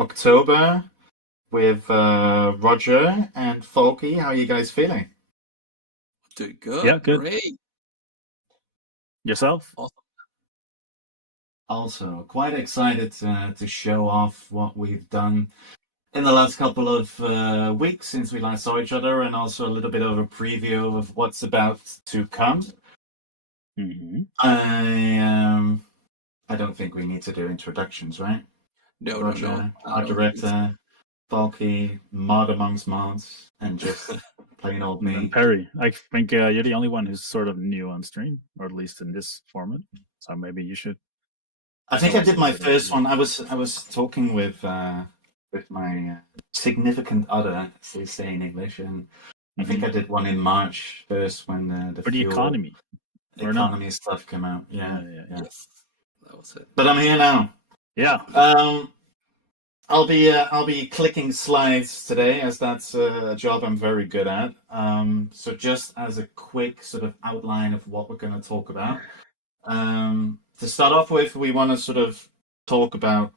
October with Roger and Folky. How are you guys feeling? Doing good. Yeah, good. Great. Yourself? Awesome. Also, quite excited to show off what we've done in the last couple of weeks since we last saw each other, and also a little bit of a preview of what's about to come. Mm-hmm. I don't think we need to do introductions, right? No, Roger, no. our director, Folky, mod amongst mods, and just plain old me. And Perry, I think you're the only one who's sort of new on stream, or at least in this format. So maybe you should. I think I did my first one. I was talking with my significant other, as they say in English, and I think I did one in March first when the For the economy stuff came out. Yeah. Yes, that was it. But I'm here now. Yeah. I'll be clicking slides today, as that's a job I'm very good at. So just as a quick sort of outline of what we're going to talk about. To start off with, we want to sort of talk about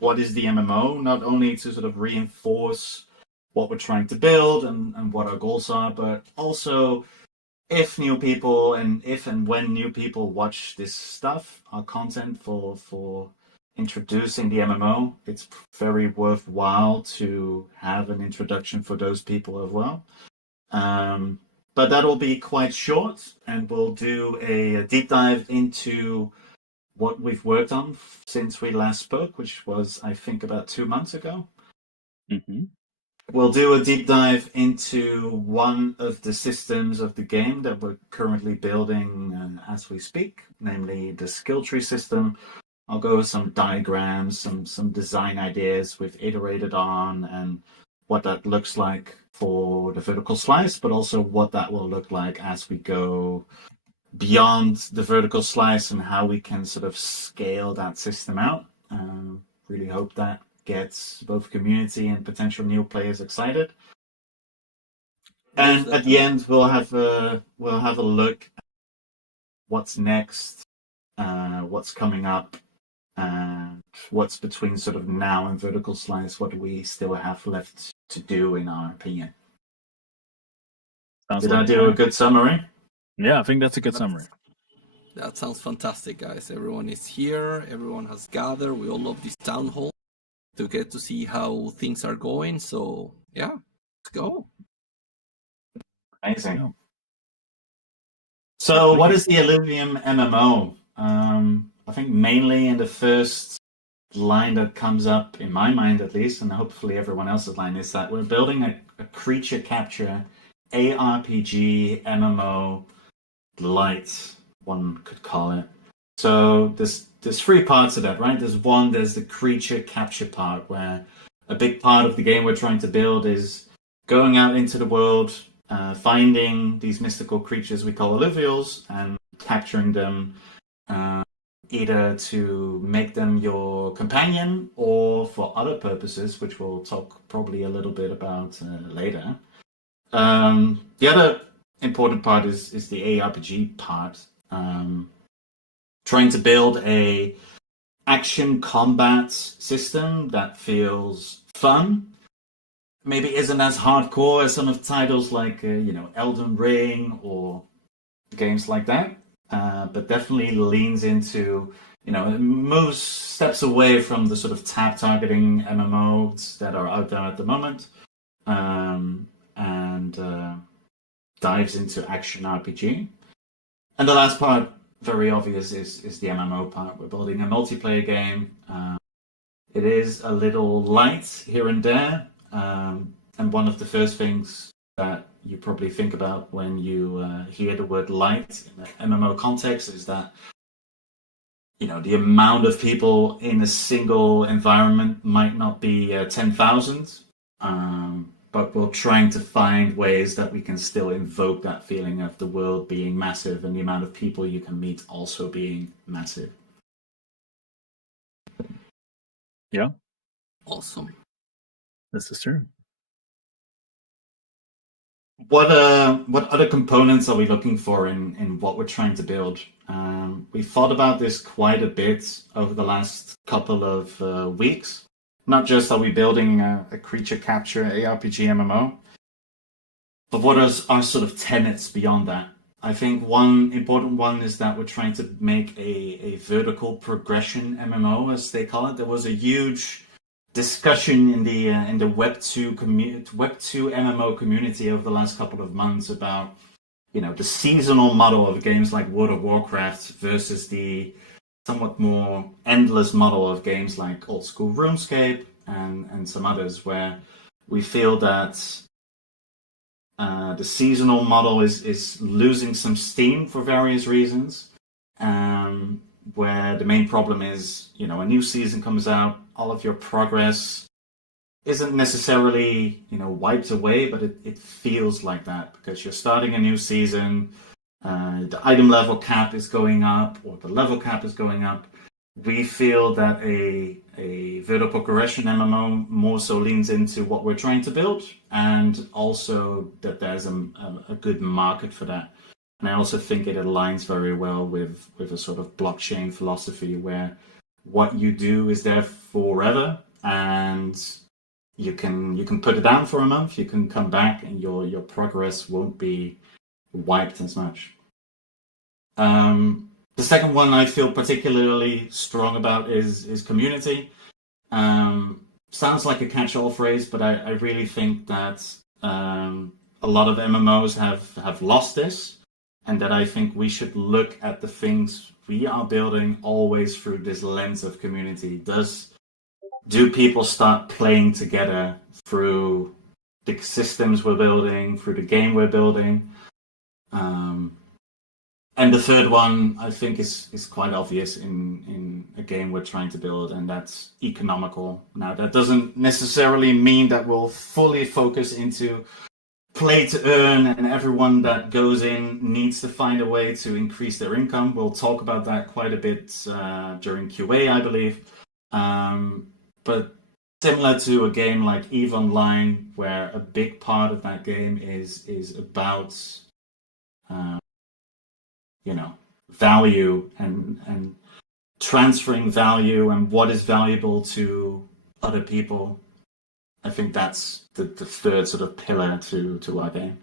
what is the MMO, not only to sort of reinforce what we're trying to build and what our goals are, but also if new people and if and when new people watch this stuff, our content for introducing the MMO, it's very worthwhile to have an introduction for those people as well. But that'll be quite short, and we'll do a deep dive into what we've worked on since we last spoke, which was, I think, about 2 months ago. Mm-hmm. We'll do a deep dive into one of the systems of the game that we're currently building as we speak, namely the skill tree system. I'll go with some diagrams, some design ideas we've iterated on, and what that looks like for the vertical slice, but also what that will look like as we go beyond the vertical slice and how we can sort of scale that system out. Really hope that gets both community and potential new players excited. And at the end, we'll have a look at what's next, what's coming up, and what's between sort of now and vertical slice. What do we still have left to do, in our opinion? Did I do a good summary? Yeah, I think that's a good summary. That sounds fantastic, guys. Everyone is here. Everyone has gathered. We all love this town hall to get to see how things are going. So, yeah, let's go. Amazing. Yeah. So, what is the Illuvium MMO? I think mainly in the first line that comes up, in my mind at least, and hopefully everyone else's line, is that we're building a creature capture ARPG MMO Lite, one could call it. So there's 3 parts of that, right? There's the creature capture part, where a big part of the game we're trying to build is going out into the world, finding these mystical creatures we call alluvials, and capturing them, either to make them your companion or for other purposes, which we'll talk probably a little bit about later. The other important part is the ARPG part. Trying to build a action combat system that feels fun. Maybe isn't as hardcore as some of the titles like Elden Ring or games like that, but definitely leans into, it moves steps away from the sort of tab targeting MMOs that are out there at the moment, and dives into action RPG. And the last part, very obvious, is the MMO part. We're building a multiplayer game. It is a little light here and there, and one of the first things that you probably think about when you hear the word light in the MMO context is that, the amount of people in a single environment might not be 10,000, but we're trying to find ways that we can still invoke that feeling of the world being massive and the amount of people you can meet also being massive. Yeah. Awesome. This is true. What other components are we looking for in what we're trying to build? We've thought about this quite a bit over the last couple of weeks. not just are we building a creature capture ARPG MMO, but what are sort of tenets beyond that? I think one important one is that we're trying to make a vertical progression MMO, as they call it. There was a huge discussion in the Web2 MMO community over the last couple of months about, you know, the seasonal model of games like World of Warcraft versus the somewhat more endless model of games like old school RuneScape and some others, where we feel that the seasonal model is losing some steam for various reasons. Where the main problem is, you know, a new season comes out, all of your progress isn't necessarily, you know, wiped away, but it feels like that because you're starting a new season. The item level cap is going up, or the level cap is going up. We feel that a vertical progression MMO more so leans into what we're trying to build, and also that there's a good market for that. And I also think it aligns very well with a sort of blockchain philosophy where what you do is there forever, and you can put it down for a month, you can come back, and your progress won't be wiped as much. The second one I feel particularly strong about is community. Sounds like a catch-all phrase, but I really think that a lot of MMOs have lost this, and that I think we should look at the things we are building always through this lens of community. Do people start playing together through the systems we're building, through the game we're building? And the third one, I think, is quite obvious in a game we're trying to build, and that's economical. Now, that doesn't necessarily mean that we'll fully focus into play to earn, and everyone that goes in needs to find a way to increase their income. We'll talk about that quite a bit during QA, I believe. But similar to a game like EVE Online, where a big part of that game is about you know, value and transferring value and what is valuable to other people. I think that's the third sort of pillar to our game.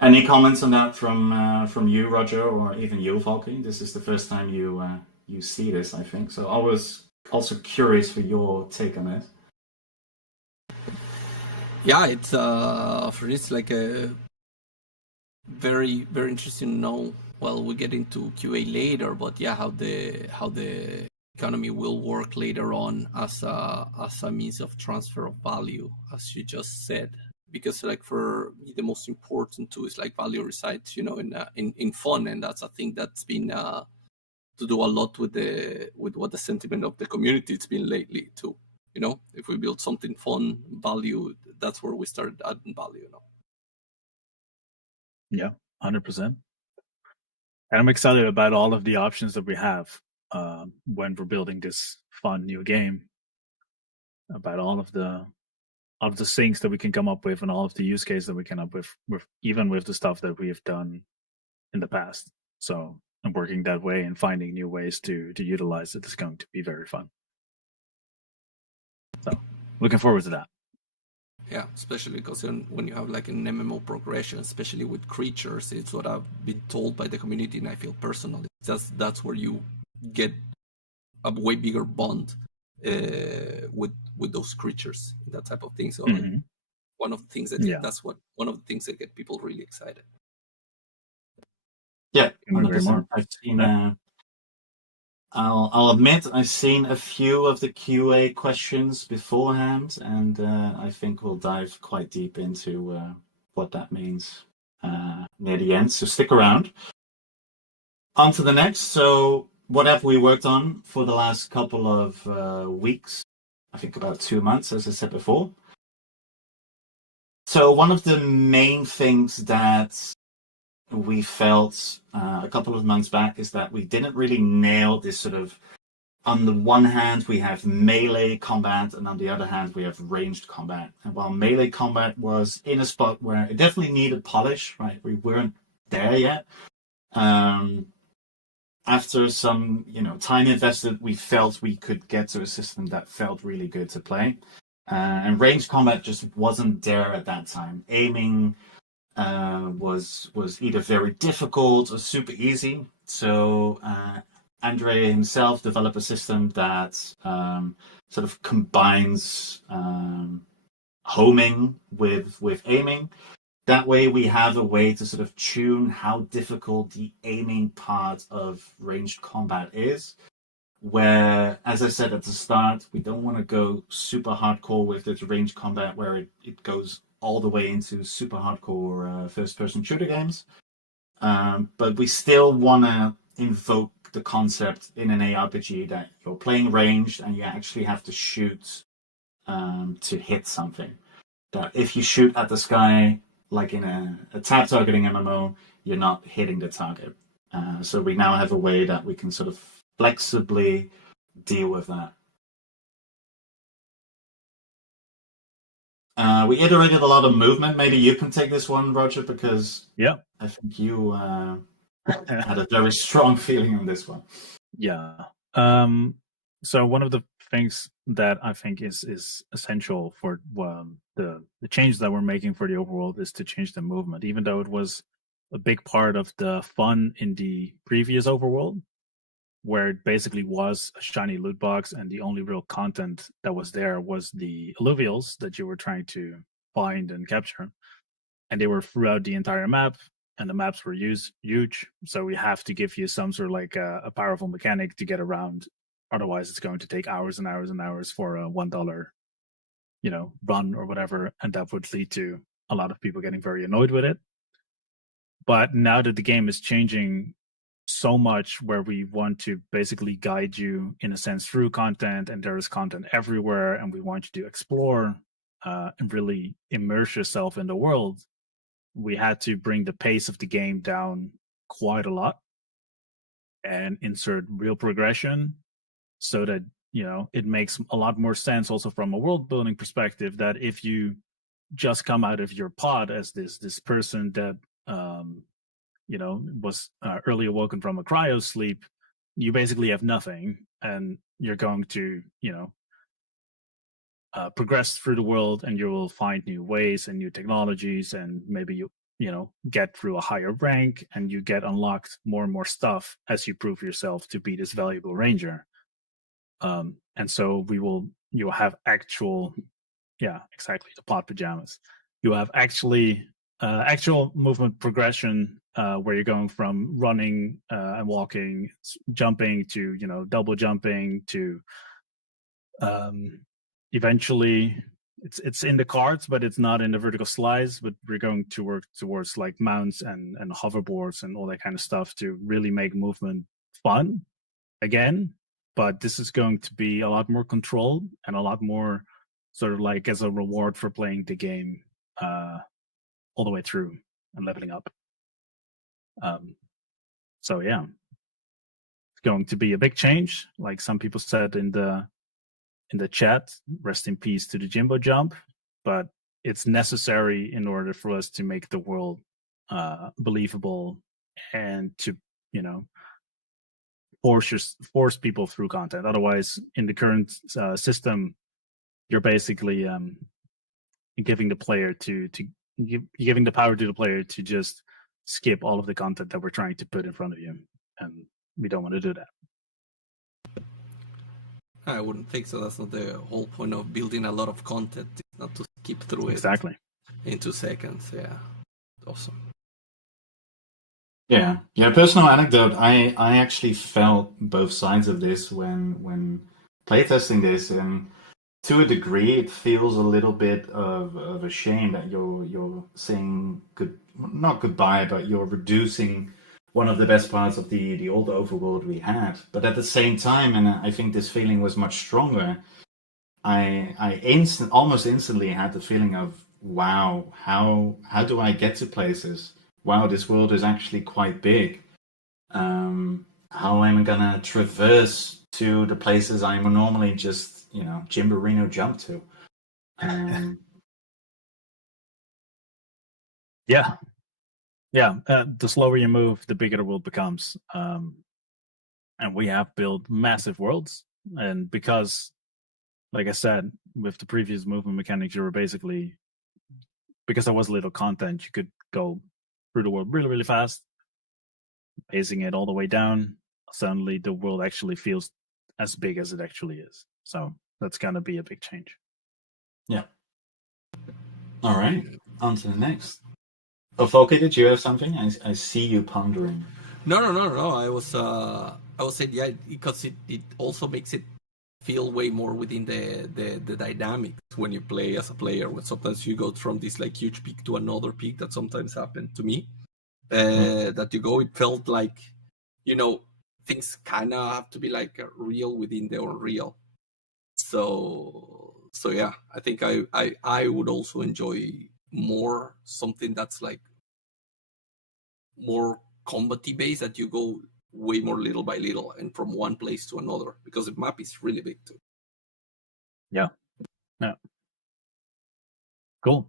Any comments on that from you, Roger, or even you, Volky? This is the first time you see this, I think. So I was also curious for your take on this. Yeah, it's for this like a very, very interesting to know. Well, we'll get into QA later, but yeah, how the economy will work later on as a means of transfer of value, as you just said. Because like for me, the most important too is like value resides, you know, in fun, and that's a thing that's been to do a lot with what the sentiment of the community it's been lately too. You know, if we build something fun, value, that's where we start adding value. You know. Yeah, 100%. And I'm excited about all of the options that we have when we're building this fun new game. About all of the things that we can come up with, and all of the use cases that we can come up with even with the stuff that we have done in the past. So I'm working that way and finding new ways to utilize it is going to be very fun. So looking forward to that. Yeah, especially because when you have like an MMO progression, especially with creatures, it's what I've been told by the community, and I feel personally that's where you get a way bigger bond with those creatures, that type of thing. So like, one of the things that one of the things that get people really excited. Yeah, 100%. I've seen. I'll admit I've seen a few of the QA questions beforehand, and I think we'll dive quite deep into what that means near the end. So stick around. On to the next. So what have we worked on for the last couple of weeks? I think about 2 months, as I said before. So one of the main things that we felt a couple of months back is that we didn't really nail this sort of, on the one hand we have melee combat, and on the other hand we have ranged combat. And while melee combat was in a spot where it definitely needed polish, right, we weren't there yet. After some time invested, we felt we could get to a system that felt really good to play. and ranged combat just wasn't there at that time. Aiming was either very difficult or super easy. So Andre himself developed a system that sort of combines homing with aiming. That way, we have a way to sort of tune how difficult the aiming part of ranged combat is. Where, as I said at the start, we don't want to go super hardcore with this ranged combat where it goes all the way into super hardcore first person shooter games. But we still want to invoke the concept in an ARPG that you're playing ranged and you actually have to shoot to hit something. That if you shoot at the sky, like in a tab targeting MMO, you're not hitting the target. So we now have a way that we can sort of flexibly deal with that. We iterated a lot of movement. Maybe you can take this one, Roger, because Yeah. I think you had a very strong feeling on this one. Yeah. So one of the things that I think is essential for the change that we're making for the overworld is to change the movement, even though it was a big part of the fun in the previous overworld, where it basically was a shiny loot box and the only real content that was there was the alluvials that you were trying to find and capture. And they were throughout the entire map, and the maps were huge. So we have to give you some sort of like a powerful mechanic to get around. Otherwise, it's going to take hours and hours and hours for a $1, run or whatever, and that would lead to a lot of people getting very annoyed with it. But now that the game is changing so much, where we want to basically guide you in a sense through content, and there is content everywhere, and we want you to explore and really immerse yourself in the world, we had to bring the pace of the game down quite a lot and insert real progression so that it makes a lot more sense also from a world building perspective, that if you just come out of your pod as this person that was early awoken from a cryo sleep, you basically have nothing, and you're going to progress through the world, and you will find new ways and new technologies, and maybe you get through a higher rank, and you get unlocked more and more stuff as you prove yourself to be this valuable ranger. And so you'll have actual, exactly, the pod pajamas. You have actual movement progression, where you're going from running and walking, jumping to double jumping to eventually it's in the cards, but it's not in the vertical slides. But we're going to work towards like mounts and hoverboards and all that kind of stuff to really make movement fun again. But this is going to be a lot more controlled and a lot more sort of like as a reward for playing the game all the way through and leveling up. So yeah, it's going to be a big change. Like some people said in the chat, rest in peace to the Jimbo jump, but it's necessary in order for us to make the world believable and to force people through content. Otherwise, in the current system, you're basically giving the player giving the power to the player to just skip all of the content that we're trying to put in front of you, and we don't want to do that. I wouldn't think so. That's not the whole point of building a lot of content. It's not to skip through Exactly. it in 2 seconds. Yeah, awesome. Yeah. Personal anecdote. I actually felt both sides of this when playtesting this, and to a degree, it feels a little bit of a shame that you're saying not goodbye, but you're reducing one of the best parts of the old overworld we had. But at the same time, and I think this feeling was much stronger, I almost instantly had the feeling of, wow, how do I get to places? Wow, this world is actually quite big. How am I gonna traverse to the places I would normally just, Jimborino jump to? Yeah. The slower you move, the bigger the world becomes. And we have built massive worlds, and because like I said, with the previous movement mechanics, you were basically, because there was little content, you could go through the world really, really fast, pacing it all the way down. Suddenly, the world actually feels as big as it actually is. So that's gonna be a big change. Yeah. All right. On to the next. Oh, Folke, did you have something? I see you pondering. No. I was saying, yeah, because it also makes it feel way more within the dynamics when you play as a player. When sometimes you go from this like huge peak to another peak, that sometimes happened to me. That you go, it felt like, things kind of have to be like real within the unreal. So yeah, I think I would also enjoy more something that's like more combat based, that you go way more little by little and from one place to another, because the map is really big too. Yeah. Cool.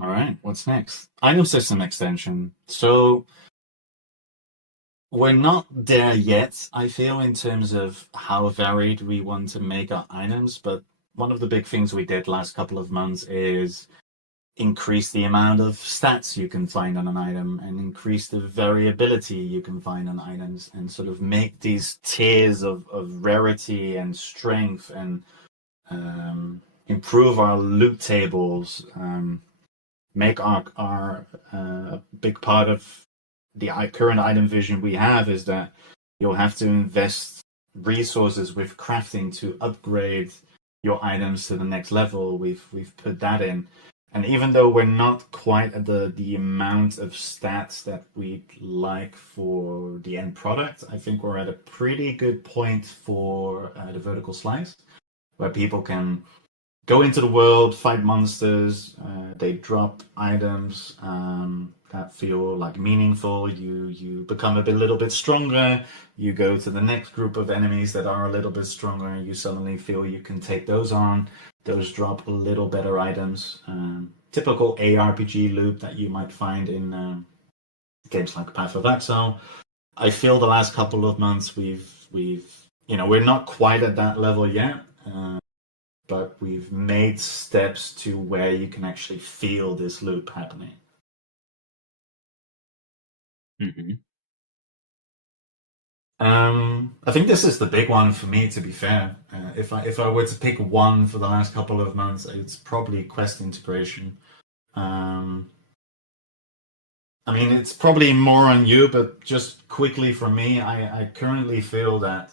All right. What's next? Item system extension. So we're not there yet, I feel, in terms of how varied we want to make our items, but one of the big things we did last couple of months is increase the amount of stats you can find on an item and increase the variability you can find on items, and sort of make these tiers of rarity and strength, and improve our loot tables, make our big part of the current item vision we have is that you'll have to invest resources with crafting to upgrade your items to the next level. We've put that in, and even though we're not quite at the amount of stats that we'd like for the end product, I think we're at a pretty good point for the vertical slice, where people can go into the world, fight monsters. They drop items that feel like meaningful. You become a little bit stronger. You go to the next group of enemies that are a little bit stronger. You suddenly feel you can take those on. Those drop a little better items. Typical ARPG loop that you might find in games like Path of Exile. I feel the last couple of months we're not quite at that level yet. But we've made steps to where you can actually feel this loop happening. Mm-hmm. I think this is the big one for me, to be fair. If I were to pick one for the last couple of months, it's probably quest integration. I mean, it's probably more on you, but just quickly from me, I currently feel that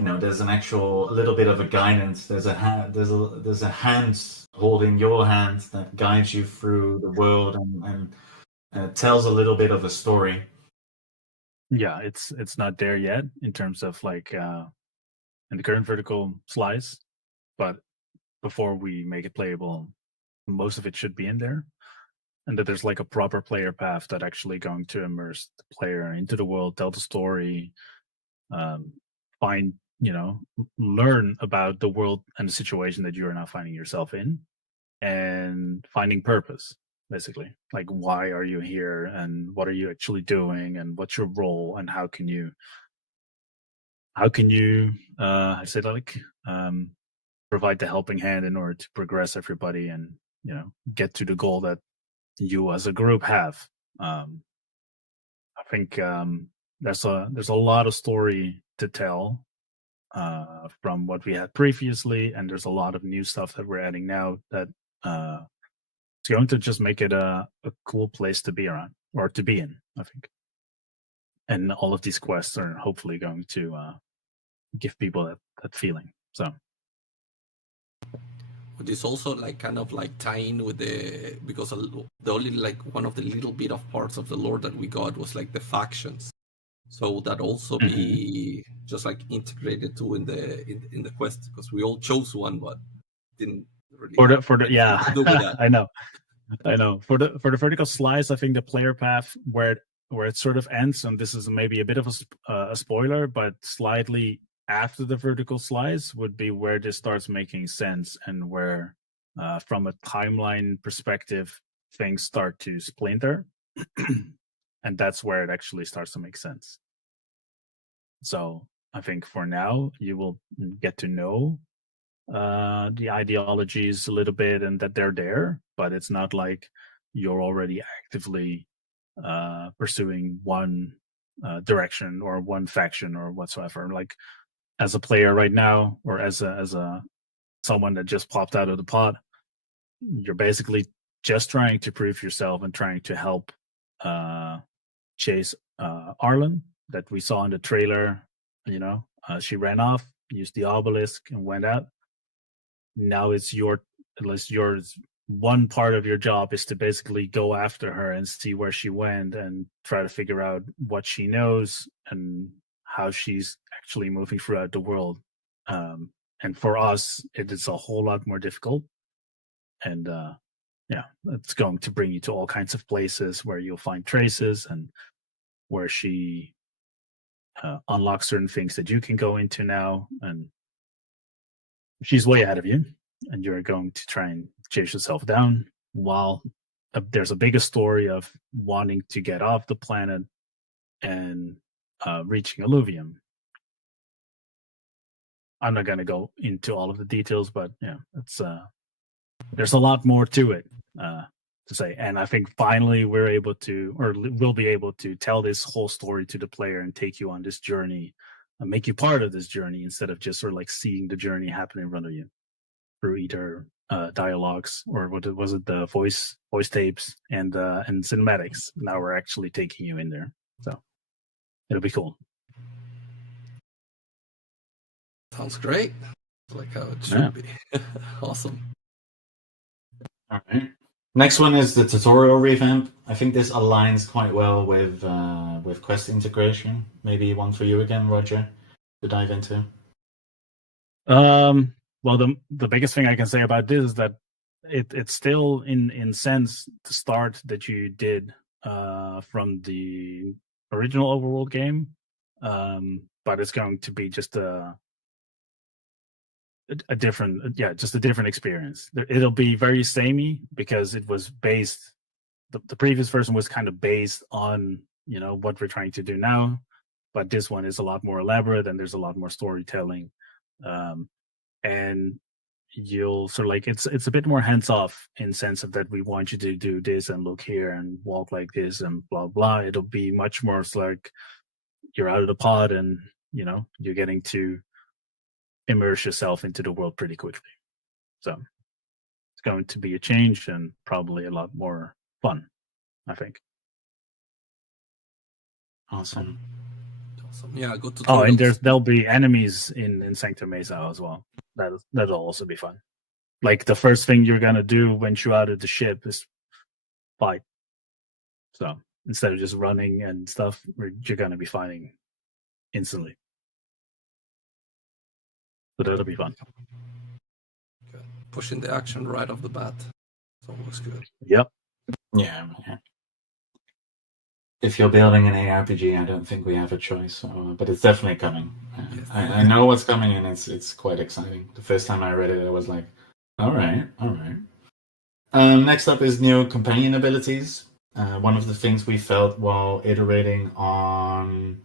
there's a little bit of a guidance. There's a hand holding your hand that guides you through the world and tells a little bit of a story. Yeah, it's not there yet in terms of like in the current vertical slice, but before we make it playable, most of it should be in there, and that there's like a proper player path that actually going to immerse the player into the world, tell the story, find learn about the world and the situation that you are now finding yourself in, and finding purpose, basically, like why are you here and what are you actually doing and what's your role and how can you I say that like provide the helping hand in order to progress everybody and get to the goal that you as a group have. I think there's a lot of story to tell from what we had previously, and there's a lot of new stuff that we're adding now that it's going to just make it a cool place to be around or to be in, I think. And all of these quests are hopefully going to give people that feeling. So But it's also like kind of like tying with because the only like one of the little bit of parts of the lore that we got was like the factions. So that also be just like integrated too in the quest, because we all chose one but didn't really for the yeah do with that. I know for the vertical slice, I think the player path where it sort of ends, and this is maybe a bit of a spoiler, but slightly after the vertical slice would be where this starts making sense, and where from a timeline perspective things start to splinter and that's where it actually starts to make sense. So I think for now you will get to know the ideologies a little bit, and that they're there, but it's not like you're already actively pursuing one direction or one faction or whatsoever. Like as a player right now, or as a someone that just popped out of the pod, you're basically just trying to prove yourself and trying to help chase Arlen that we saw in the trailer. She ran off, used the obelisk, and went out. Now it's yours. One part of your job is to basically go after her and see where she went and try to figure out what she knows and how she's actually moving throughout the world. And for us, it is a whole lot more difficult. And it's going to bring you to all kinds of places where you'll find traces and where she unlocks certain things that you can go into now. And she's way ahead of you, and you're going to try and chase yourself down while there's a bigger story of wanting to get off the planet and reaching Illuvium. I'm not going to go into all of the details, but it's there's a lot more to it to say. And I think finally we'll be able to tell this whole story to the player and take you on this journey and make you part of this journey instead of just sort of like seeing the journey happen in front of you through either dialogues or what was it, the voice tapes and cinematics. Now we're actually taking you in there, so it'll be cool. Sounds great. Like how it should be. Awesome. All right. Next one is the tutorial revamp. I think this aligns quite well with quest integration. Maybe one for you again, Roger, to dive into. Well, the biggest thing I can say about this is that it's still in sense the start that you did from the original Overworld game, but it's going to be just a different experience. It'll be very samey because it was based. The previous version was kind of based on what we're trying to do now, but this one is a lot more elaborate and there's a lot more storytelling. And you'll sort of like it's a bit more hands off in sense of that we want you to do this and look here and walk like this and blah blah. It'll be much more like you're out of the pod and you're getting to immerse yourself into the world pretty quickly. So it's going to be a change and probably a lot more fun, I think. Awesome. Yeah, good tutorials. Oh, and there'll be enemies in Sanctum Mesa as well. That'll also be fun. Like the first thing you're gonna do when you're out of the ship is fight. So instead of just running and stuff, you're gonna be fighting instantly. So that'll be fun. Good. Pushing the action right off the bat. So it looks good. Yep. Yeah. If you're building an ARPG, I don't think we have a choice. But it's definitely coming. Yes. I know what's coming, and it's quite exciting. The first time I read it, I was like, all right. Next up is new companion abilities. One of the things we felt while iterating on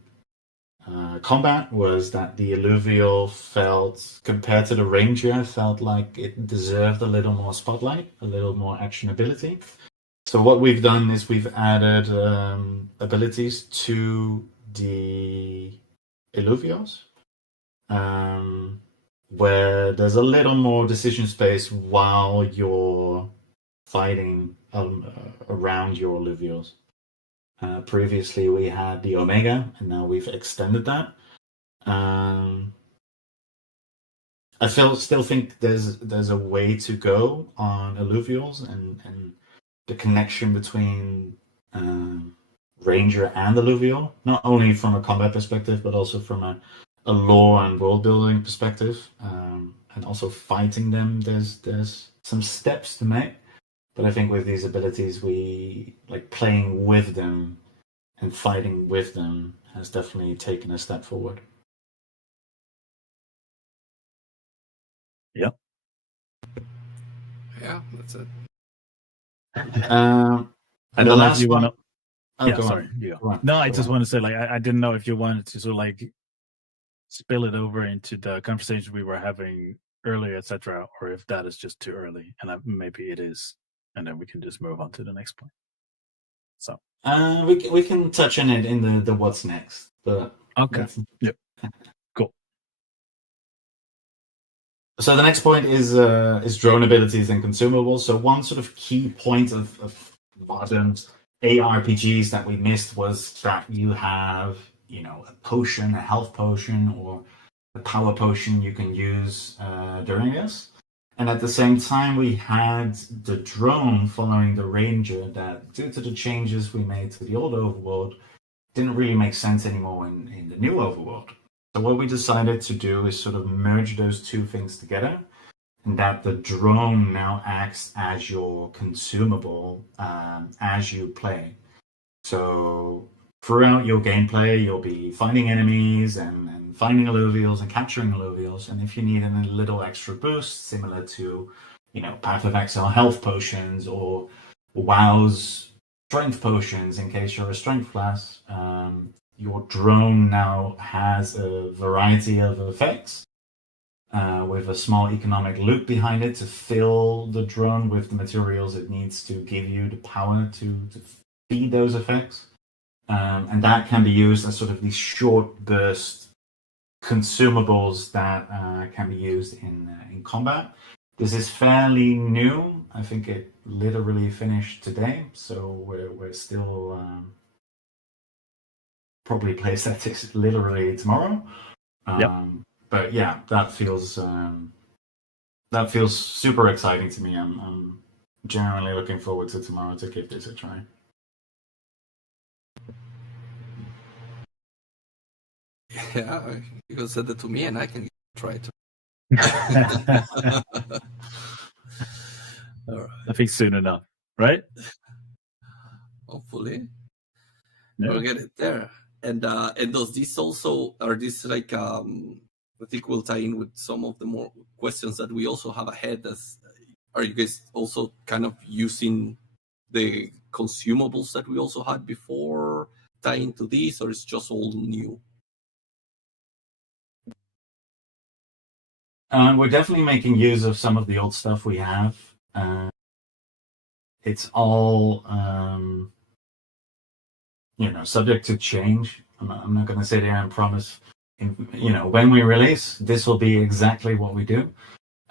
combat was that the Illuvial felt, compared to the Ranger, felt like it deserved a little more spotlight, a little more actionability. So what we've done is we've added abilities to the Illuvials, where there's a little more decision space while you're fighting around your Illuvials. Previously we had the Omega, and now we've extended that. I still think there's a way to go on Illuvials and the connection between Ranger and Illuvial, not only from a combat perspective, but also from a lore and world building perspective, and also fighting them. There's some steps to make, but I think with these abilities, we like playing with them and fighting with them has definitely taken a step forward. Yep. Yeah, that's it. And the last one. Sorry. No, I just want to say, like, I didn't know if you wanted to sort of like spill it over into the conversation we were having early, etc., or if that is just too early, and maybe it is, and then we can just move on to the next point. So we can touch on it in the what's next, but okay, yep, cool. So the next point is drone abilities and consumables. So one sort of key point of modern ARPGs that we missed was that you have, a potion, a health potion, or a power potion you can use during this. And at the same time, we had the drone following the ranger that, due to the changes we made to the old overworld, didn't really make sense anymore in the new overworld. So what we decided to do is sort of merge those two things together, and that the drone now acts as your consumable as you play. So throughout your gameplay, you'll be finding enemies and finding alluvials and capturing alluvials. And if you need a little extra boost, similar to, Path of Exile health potions or WoW's strength potions, in case you're a strength class, your drone now has a variety of effects with a small economic loop behind it to fill the drone with the materials it needs to give you the power to feed those effects. And that can be used as sort of these short burst consumables that can be used in combat. This is fairly new. I think it literally finished today, so we're still probably play statistics literally tomorrow. Yep. But yeah, that feels super exciting to me. I'm genuinely looking forward to tomorrow to give this a try. Yeah, you can send it to me and I can try to. All right. I think soon enough, right? Hopefully, Yeah. we'll get it there. And does this also, are this like I think we'll tie in with some of the more questions that we also have ahead. Are you guys also kind of using the consumables that we also had before tying to this, or it's just all new? We're definitely making use of some of the old stuff we have. It's all, subject to change. I'm not going to sit there and promise, when we release, this will be exactly what we do.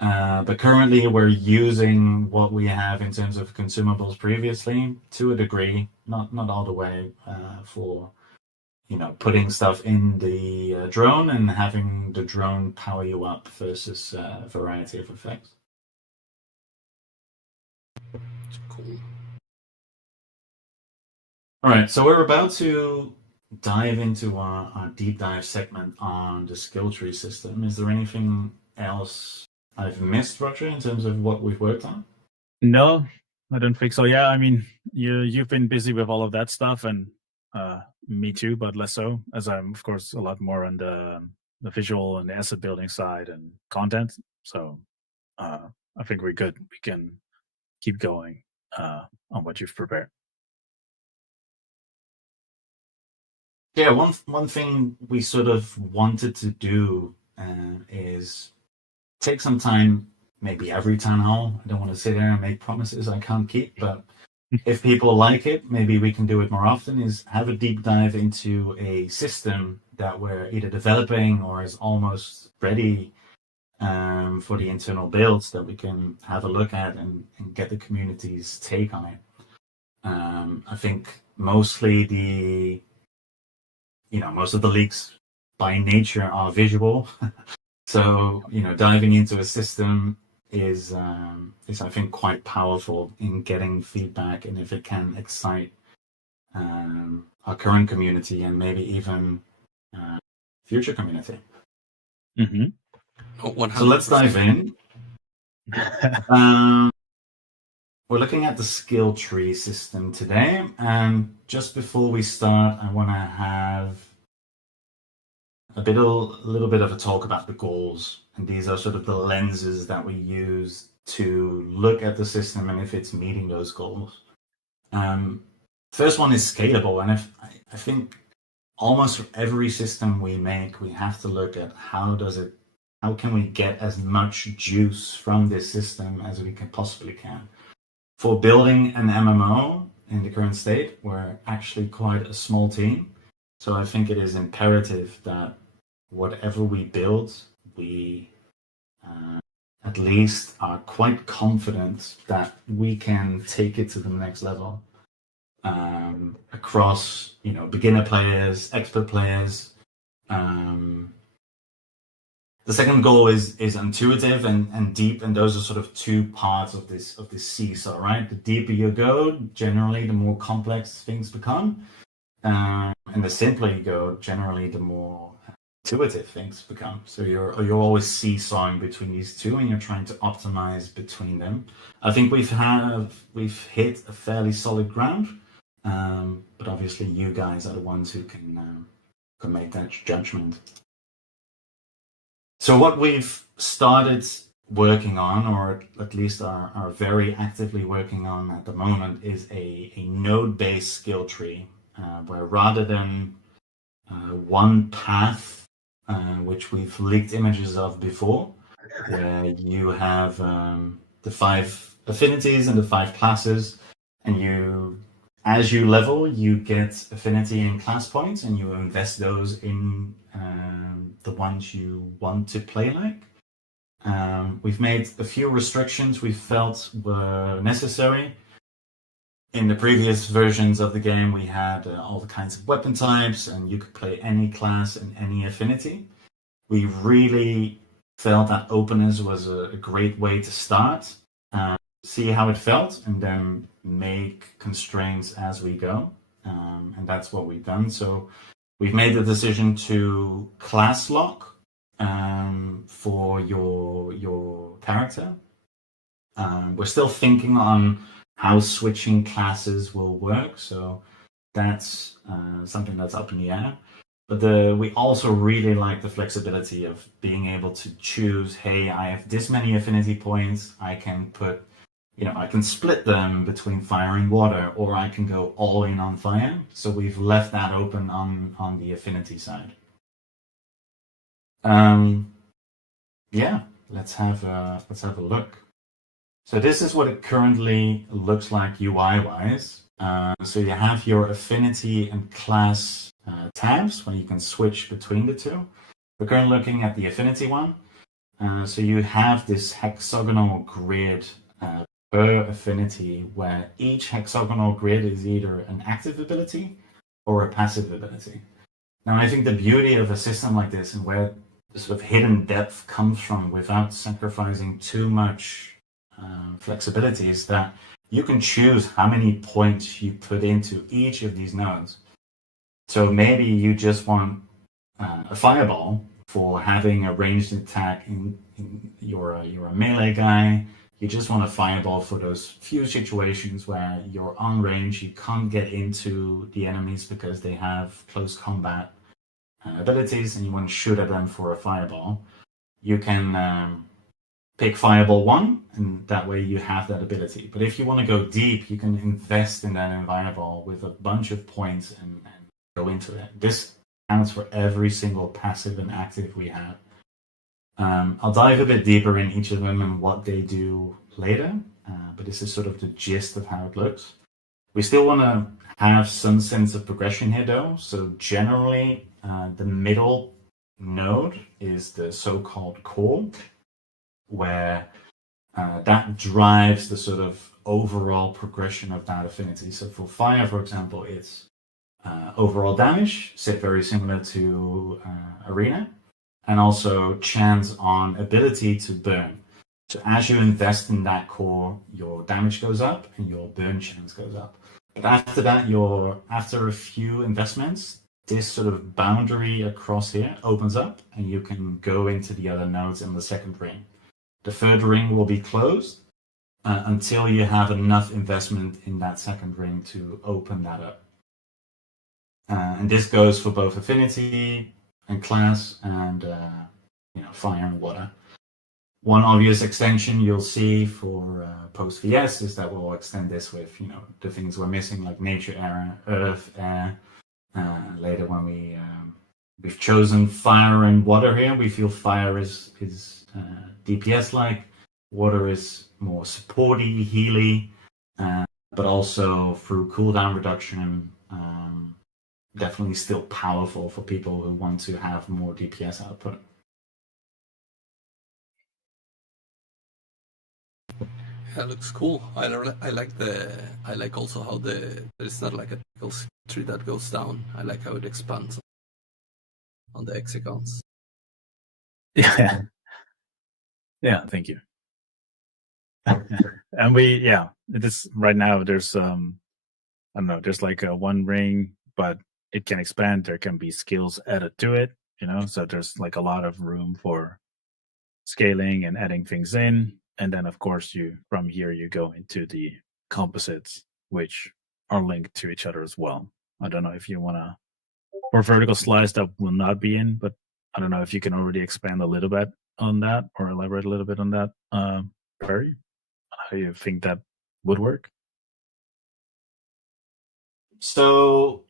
But currently, we're using what we have in terms of consumables previously to a degree, not all the way, for putting stuff in the drone and having the drone power you up versus a variety of effects. Cool. All right, so we're about to dive into our deep dive segment on the skill tree system. Is there anything else I've missed, Roger, in terms of what we've worked on? No, I don't think so. Yeah, I mean, you've been busy with all of that stuff, and me too, but less so, as I'm, of course, a lot more on the visual and the asset building side and content. So I think we're good. We can keep going on what you've prepared. Yeah, one thing we sort of wanted to do is take some time, maybe every town hall. I don't want to sit there and make promises I can't keep, but if people like it, maybe we can do it more often, is have a deep dive into a system that we're either developing or is almost ready for the internal builds that we can have a look at and get the community's take on it. I think mostly most of the leaks by nature are visual. So, diving into a system is I think quite powerful in getting feedback, and if it can excite our current community and maybe even future community. Mm-hmm. Oh, so let's dive in. We're looking at the skill tree system today, and just before we start, I want to have a little bit of a talk about the goals, and these are sort of the lenses that we use to look at the system and if it's meeting those goals. First one is scalable, and I think almost every system we make, we have to look at how does it how can we get as much juice from this system as we can possibly can. For building an MMO in the current state, we're actually quite a small team. So I think it is imperative that whatever we build, we at least are quite confident that we can take it to the next level. Across, beginner players, expert players. The second goal is intuitive and deep, and those are sort of two parts of this seesaw, right? The deeper you go, generally, the more complex things become, and the simpler you go, generally, the more intuitive things become. So you're always seesawing between these two, and you're trying to optimize between them. I think we've hit a fairly solid ground, but obviously, you guys are the ones who can make that judgment. So what we've started working on, or at least are very actively working on at the moment, is a node-based skill tree, where rather than one path, which we've leaked images of before, where you have the 5 affinities and the 5 classes, and as you level, you get affinity and class points, and you invest those in the ones you want to play like. We've made a few restrictions we felt were necessary. In the previous versions of the game, we had all the kinds of weapon types, and you could play any class and any affinity. We really felt that openness was a great way to start, see how it felt, and then make constraints as we go. And that's what we've done. So we've made the decision to class lock for your character. We're still thinking on how switching classes will work, so that's something that's up in the air. But we also really like the flexibility of being able to choose, hey, I have this many affinity points, I can put, I can split them between fire and water, or I can go all in on fire. So we've left that open on the affinity side. Let's have a look. So this is what it currently looks like UI-wise. So you have your affinity and class tabs where you can switch between the two. We're currently looking at the affinity one. So you have this hexagonal grid per affinity, where each hexagonal grid is either an active ability or a passive ability. Now, I think the beauty of a system like this, and where the sort of hidden depth comes from without sacrificing too much flexibility, is that you can choose how many points you put into each of these nodes. So maybe you just want a fireball for having a ranged attack in you're a melee guy. You just want a fireball for those few situations where you're on range, you can't get into the enemies because they have close combat abilities, and you want to shoot at them for a fireball. You can pick Fireball 1, and that way you have that ability. But if you want to go deep, you can invest in that fireball with a bunch of points and go into it. This counts for every single passive and active we have. I'll dive a bit deeper in each of them and what they do later, but this is sort of the gist of how it looks. We still want to have some sense of progression here, though. So generally, the middle node is the so-called core, where that drives the sort of overall progression of that affinity. So for fire, for example, it's overall damage, set very similar to Arena, and also chance on ability to burn. So as you invest in that core, your damage goes up and your burn chance goes up. But after that, after a few investments, this sort of boundary across here opens up, and you can go into the other nodes in the second ring. The third ring will be closed until you have enough investment in that second ring to open that up. And this goes for both affinity and class and fire and water. One obvious extension you'll see for post VS is that we'll extend this with the things we're missing, like nature, air, earth, air. Later when we We've chosen fire and water here. We feel fire is DPS like, water is more supporty, healy, but also through cooldown reduction, definitely still powerful for people who want to have more DPS output. Yeah, looks cool. I like also how it's not like a typical tree that goes down. I like how it expands on the hexagons. Yeah. Yeah, thank you. And it is right now. There's I don't know. There's like a one ring, but it can expand. There can be skills added to it. So there's like a lot of room for scaling and adding things in. And then of course from here you go into the composites, which are linked to each other as well. I don't know if you want to, for vertical slice that will not be in, but I don't know if you can already expand a little bit on that or elaborate a little bit on that, Barry. How you think that would work? So,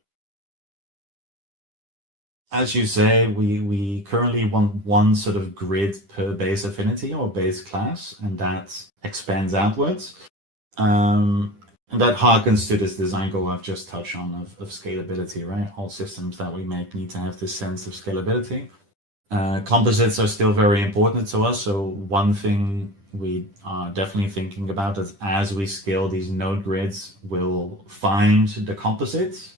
as you say, we currently want one sort of grid per base affinity or base class, and that expands outwards. And that harkens to this design goal I've just touched on of scalability, right? All systems that we make need to have this sense of scalability. Composites are still very important to us. So one thing we are definitely thinking about is as we scale these node grids, we'll find the composites,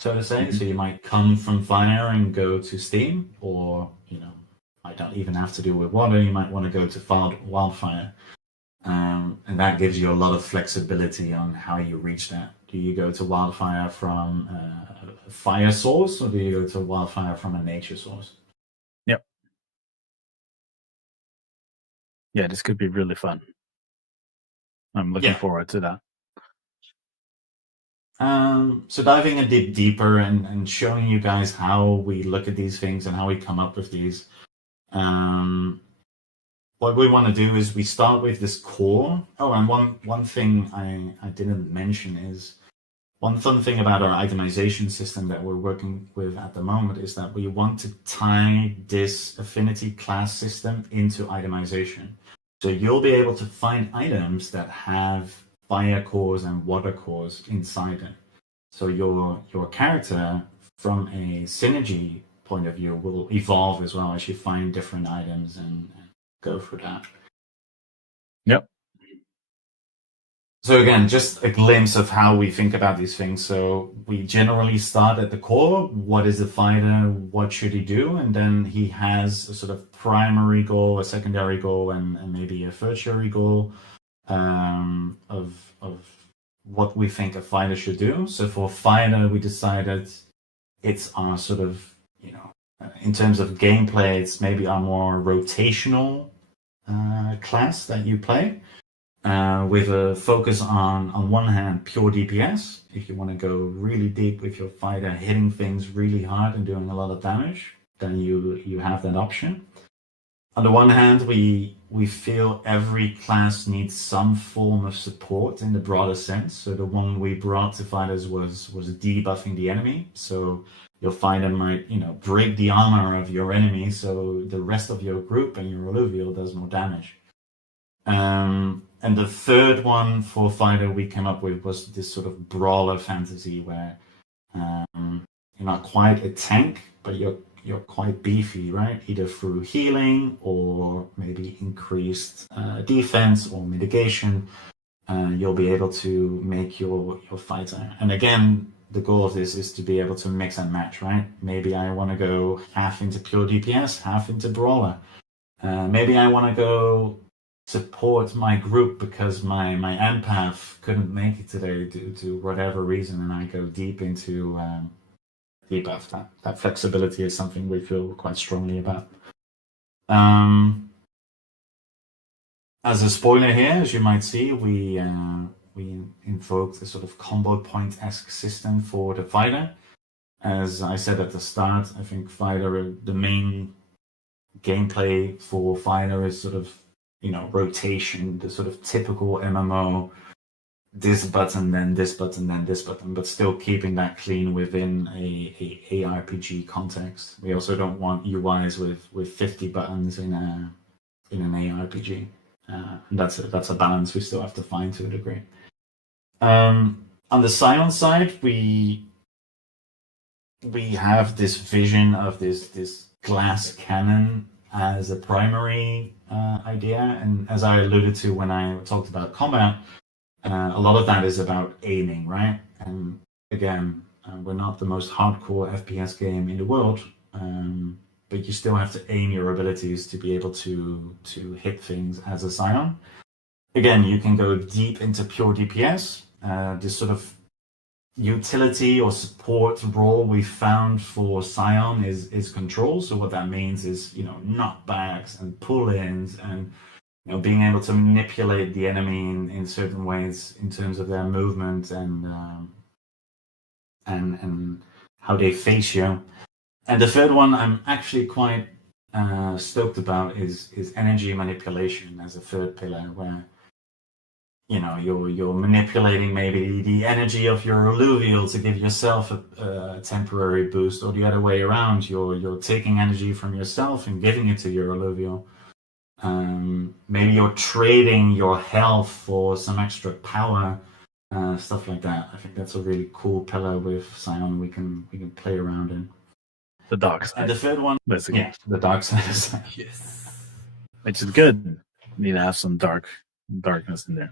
so to say. So you might come from fire and go to steam, or might not even have to do with water. You might want to go to wildfire. And that gives you a lot of flexibility on how you reach that. Do you go to wildfire from a fire source, or do you go to wildfire from a nature source? Yep. Yeah, this could be really fun. I'm looking forward to that. So diving a bit deeper and showing you guys how we look at these things and how we come up with these. What we want to do is we start with this core. Oh, and one thing I didn't mention is one fun thing about our itemization system that we're working with at the moment is that we want to tie this affinity class system into itemization. So you'll be able to find items that have fire cores and water cores inside them. So your character, from a synergy point of view, will evolve as well as you find different items and go through that. Yep. So again, just a glimpse of how we think about these things. So we generally start at the core. What is the fighter? What should he do? And then he has a sort of primary goal, a secondary goal, and maybe a tertiary goal of what we think a fighter should do. So for fighter, we decided it's our sort of, in terms of gameplay, it's maybe our more rotational class that you play. With a focus on one hand, pure DPS. If you want to go really deep with your fighter, hitting things really hard and doing a lot of damage, then you have that option. On the one hand, we feel every class needs some form of support in the broader sense. So the one we brought to fighters was debuffing the enemy. So your fighter might, break the armor of your enemy, so the rest of your group and your Illuvium does more damage. And the third one for fighter we came up with was this sort of brawler fantasy where you're not quite a tank, but you're quite beefy, right? Either through healing or maybe increased defense or mitigation. You'll be able to make your fighter. And again, the goal of this is to be able to mix and match, right? Maybe I want to go half into pure DPS, half into brawler. Maybe I want to go support my group because my empath couldn't make it today due to whatever reason, and I go deep into debuff. That flexibility is something we feel quite strongly about. As a spoiler here, as you might see, we invoked a sort of combo point-esque system for the fighter. As I said at the start, I think fighter, the main gameplay for fighter is sort of rotation, the sort of typical MMO this button, then this button, then this button, but still keeping that clean within a ARPG context. We also don't want UIs with 50 buttons in an ARPG. And that's a balance we still have to find to a degree. On the Scion side, we have this vision of this glass cannon as a primary idea, and as I alluded to when I talked about combat, a lot of that is about aiming, right? And again, we're not the most hardcore FPS game in the world, but you still have to aim your abilities to be able to hit things as a Scion. Again, you can go deep into pure DPS. This sort of utility or support role we found for Scion is control. So what that means is, knockbacks and pull-ins and being able to manipulate the enemy in certain ways in terms of their movement and how they face you. And the third one I'm actually quite stoked about is energy manipulation as a third pillar, where you're manipulating maybe the energy of your alluvial to give yourself a temporary boost, or the other way around. You're taking energy from yourself and giving it to your alluvial. Maybe you're trading your health for some extra power, stuff like that. I think that's a really cool pillar with Scion we can play around in. The dark side. And the third one, basically. Yeah, the dark side. Yes. Which is good. You need to have some darkness in there.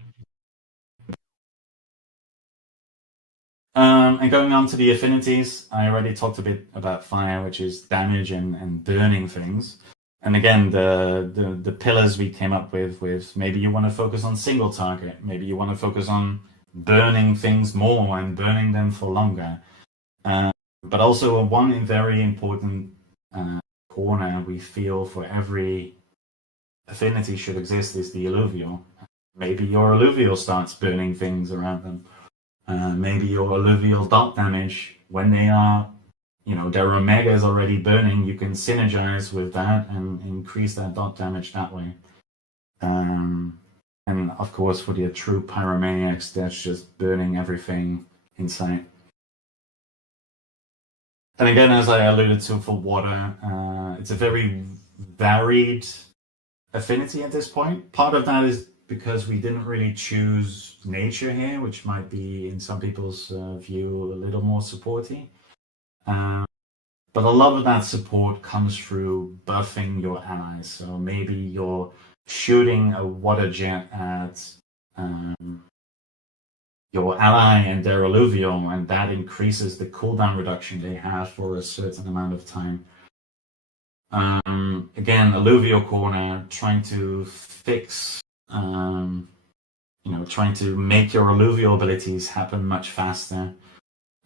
And going on to the affinities, I already talked a bit about fire, which is damage and burning things. And again, the pillars we came up with maybe you want to focus on single target, maybe you want to focus on burning things more and burning them for longer. But also one very important corner we feel for every affinity should exist is the alluvial. Maybe your alluvial starts burning things around them. Maybe your alluvial dot damage, when they are, their omega is already burning, you can synergize with that and increase that dot damage that way. And of course, for the true pyromaniacs, that's just burning everything in sight. And again, as I alluded to for water, it's a very varied affinity at this point. Part of that is because we didn't really choose nature here, which might be, in some people's view, a little more supporty. But a lot of that support comes through buffing your allies. So maybe you're shooting a water jet at your ally and their alluvial, and that increases the cooldown reduction they have for a certain amount of time. Again, alluvial corner, trying to fix, trying to make your alluvial abilities happen much faster.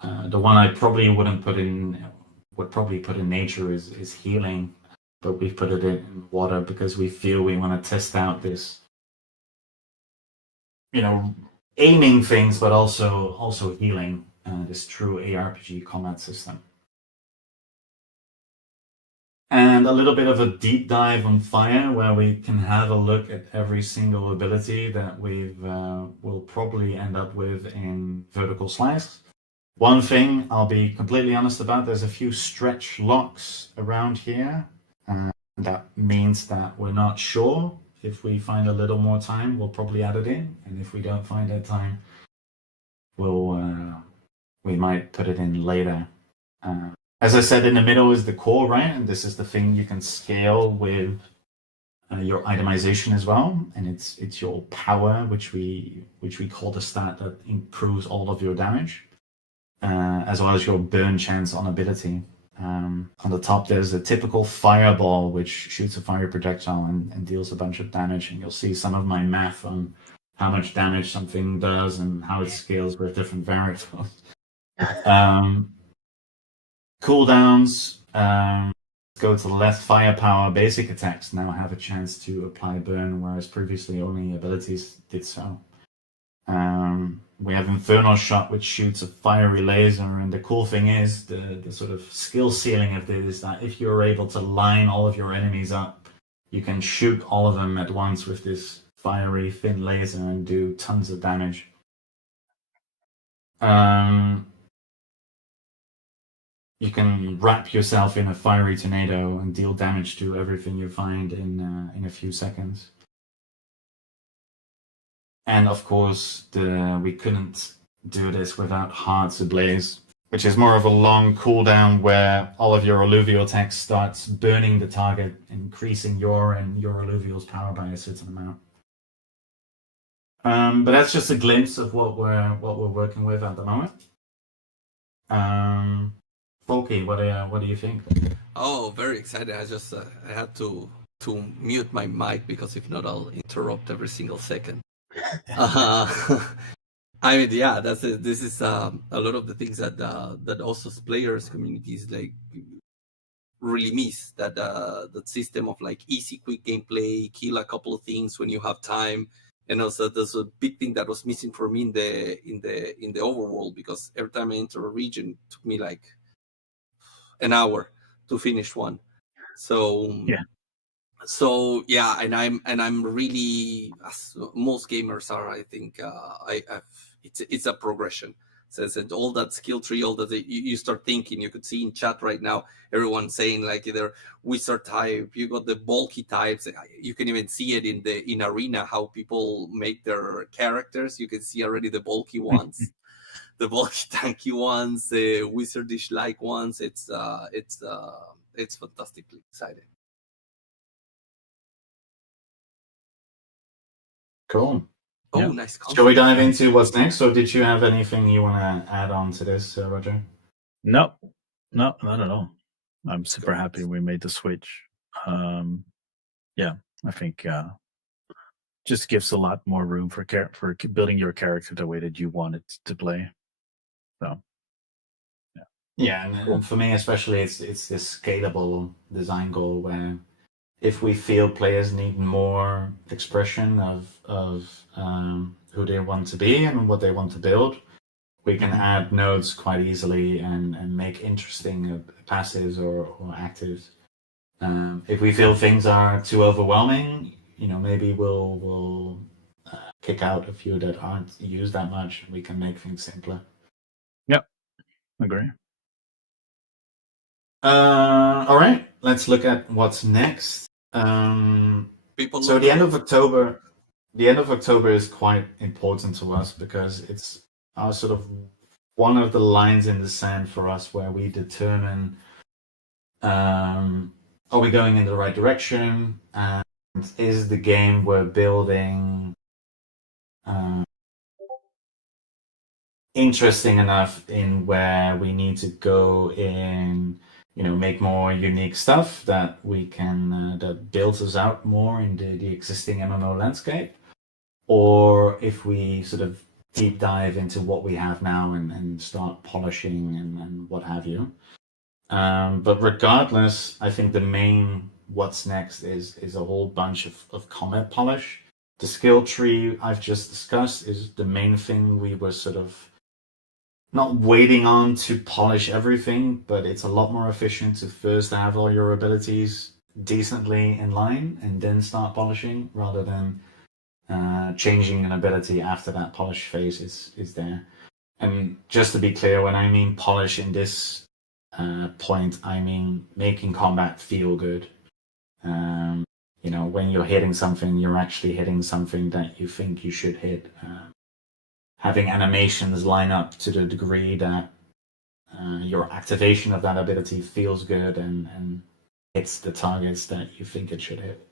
The one I probably would probably put in nature is healing, but we've put it in water because we feel we want to test out this, aiming things, but also healing, this true ARPG combat system. And a little bit of a deep dive on fire, where we can have a look at every single ability that we'll probably end up with in vertical slice. One thing I'll be completely honest about, there's a few stretch locks around here. That means that we're not sure. If we find a little more time, we'll probably add it in. And if we don't find that time, we might put it in later. As I said, in the middle is the core, right? And this is the thing you can scale with your itemization as well. And it's your power, which we call the stat that improves all of your damage, as well as your burn chance on ability. On the top, there's a typical fireball, which shoots a fire projectile and deals a bunch of damage. And you'll see some of my math on how much damage something does and how it scales with different variables. Cooldowns, go to the left. Firepower, basic attacks now have a chance to apply burn, whereas previously only abilities did so. We have Infernal Shot, which shoots a fiery laser, and the cool thing is, the sort of skill ceiling of this is that if you're able to line all of your enemies up, you can shoot all of them at once with this fiery thin laser and do tons of damage. You can wrap yourself in a fiery tornado and deal damage to everything you find in a few seconds. And of course, we couldn't do this without Hearts Ablaze, which is more of a long cooldown where all of your alluvial text starts burning the target, increasing your and your alluvial's power by a certain amount. But that's just a glimpse of what we're working with at the moment. Folky, what do you think? Oh, very excited! I had to mute my mic because if not, I'll interrupt every single second. I mean, yeah, this is a lot of the things that that also players communities like really miss, that that system of like easy, quick gameplay, kill a couple of things when you have time, and also there's a big thing that was missing for me in the overworld, because every time I enter a region, it took me like an hour to finish one. So Yeah. So yeah, and I'm really, as most gamers are, I think it's a progression. So all that skill tree, all that you start thinking. You could see in chat right now, everyone saying like either wizard type, you got the bulky types. You can even see it in arena how people make their characters. You can see already the bulky ones, the bulky tanky ones, the wizardish like ones. It's fantastically exciting. Cool. Oh, Yeah. nice. Shall we dive into what's next, or did you have anything you want to add on to this, Roger? No, not at all. I'm super happy we made the switch. Yeah, I think just gives a lot more room for building your character the way that you want it to play. So yeah, and for me especially, it's this scalable design goal where if we feel players need more expression of who they want to be and what they want to build, we can add nodes quite easily and make interesting passives or actives. If we feel things are too overwhelming, maybe we'll kick out a few that aren't used that much. We can make things simpler. Yep, agree. All right, let's look at what's next. So the end of October is quite important to us because it's our sort of one of the lines in the sand for us where we determine are we going in the right direction, and is the game we're building interesting enough in where we need to go in, make more unique stuff that we can that builds us out more in the existing MMO landscape, or if we sort of deep dive into what we have now and start polishing and what have you. But regardless, I think the main what's next is a whole bunch of combat polish. The skill tree I've just discussed is the main thing we were sort of not waiting on to polish everything, but it's a lot more efficient to first have all your abilities decently in line and then start polishing rather than changing an ability after that polish phase is there. And just to be clear, when I mean polish in this point, I mean making combat feel good. When you're hitting something, you're actually hitting something that you think you should hit. Having animations line up to the degree that your activation of that ability feels good and hits the targets that you think it should hit.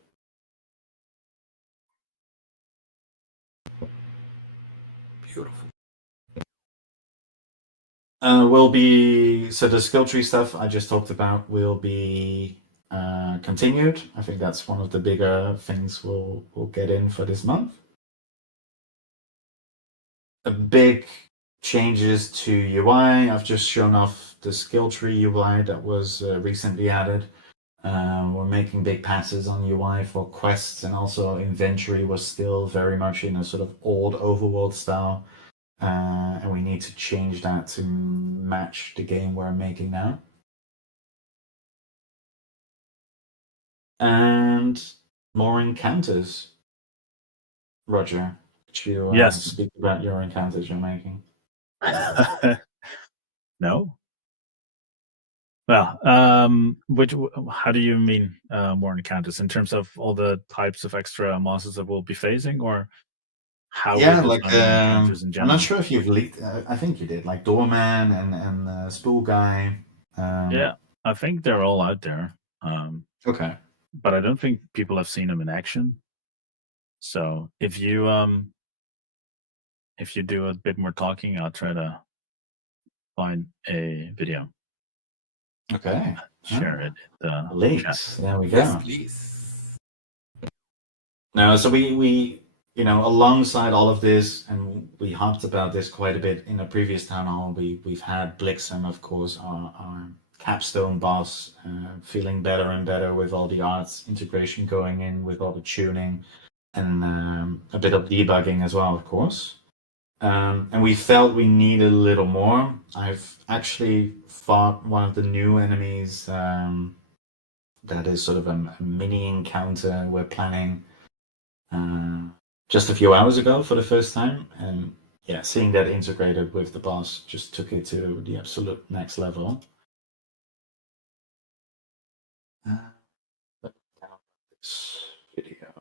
Beautiful. So the skill tree stuff I just talked about will be continued. I think that's one of the bigger things we'll get in for this month. A big changes to UI. I've just shown off the skill tree UI that was recently added. We're making big passes on UI for quests, and also inventory was still very much in a sort of old Overworld style. And we need to change that to match the game we're making now. And more encounters. Roger, could you Yes. speak about your encounters you're making? No. Well, how do you mean more encounters in terms of all the types of extra monsters that we'll be facing, or how we Yeah, like design the encounters in I'm not general? sure if you've leaked. I think you did, like Doorman and Spool Guy. Yeah, I think they're all out there, um, Okay. but I don't think people have seen them in action. So if you do a bit more talking, I'll try to find a video, Okay. share it in the chat. Leaks. There we Yes, go. please. No, so we alongside all of this, and we talked about this quite a bit in a previous town hall. We've had Blixen, of course, our capstone boss, feeling better and better with all the arts integration going in, with all the tuning, and a bit of debugging as well, of course. And we felt we needed a little more. I've actually fought one of the new enemies. That is sort of a mini encounter we're planning just a few hours ago for the first time, and yeah, seeing that integrated with the boss just took it to the absolute next level. This video.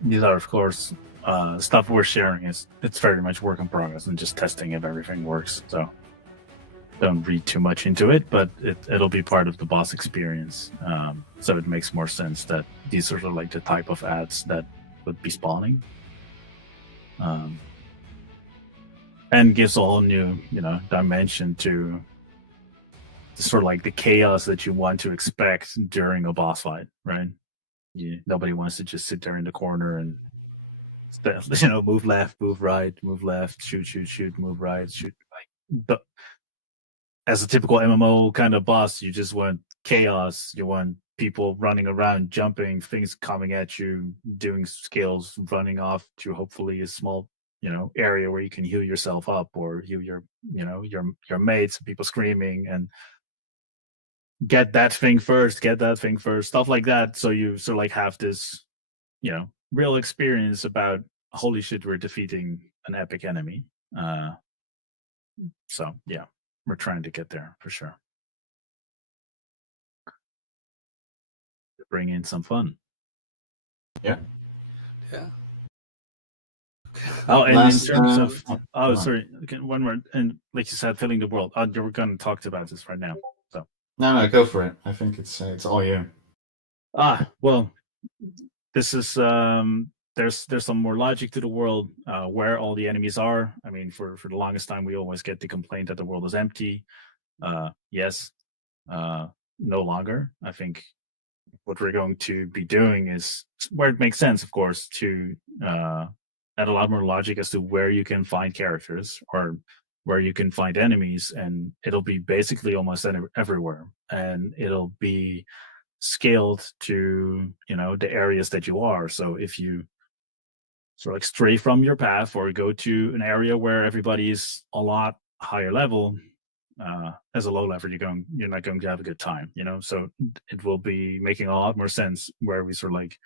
These are, of course, stuff we're sharing. It's very much work in progress and just testing if everything works. So don't read too much into it, but it'll be part of the boss experience. So it makes more sense that these are like the type of ads that would be spawning, and gives a whole new dimension to sort of like the chaos that you want to expect during a boss fight, right? Nobody wants to just sit there in the corner and move left, move right, move left, shoot, move right, shoot. Like, as a typical MMO kind of boss, you just want chaos. You want people running around, jumping, things coming at you, doing skills, running off to hopefully a small, area where you can heal yourself up or heal your mates, people screaming, and get that thing first, stuff like that. So you sort of like have this, real experience about holy shit, we're defeating an epic enemy. So yeah, we're trying to get there for sure. Bring in some fun. Yeah. Oh, and in terms of sorry, one more, and like you said, filling the world. We're going to talk about this right now. So no, go for it. I think it's all you. Well, this is there's some more logic to the world, where all the enemies are. I mean, for the longest time, we always get the complaint that the world is empty. Yes, no longer. I think what we're going to be doing is where it makes sense, of course, to add a lot more logic as to where you can find characters or where you can find enemies, and it'll be basically almost everywhere, and it'll be scaled to the areas that you are. So if you sort of like stray from your path or go to an area where everybody's a lot higher level, as a low level, you're not going to have a good time, so it will be making a lot more sense where we sort of like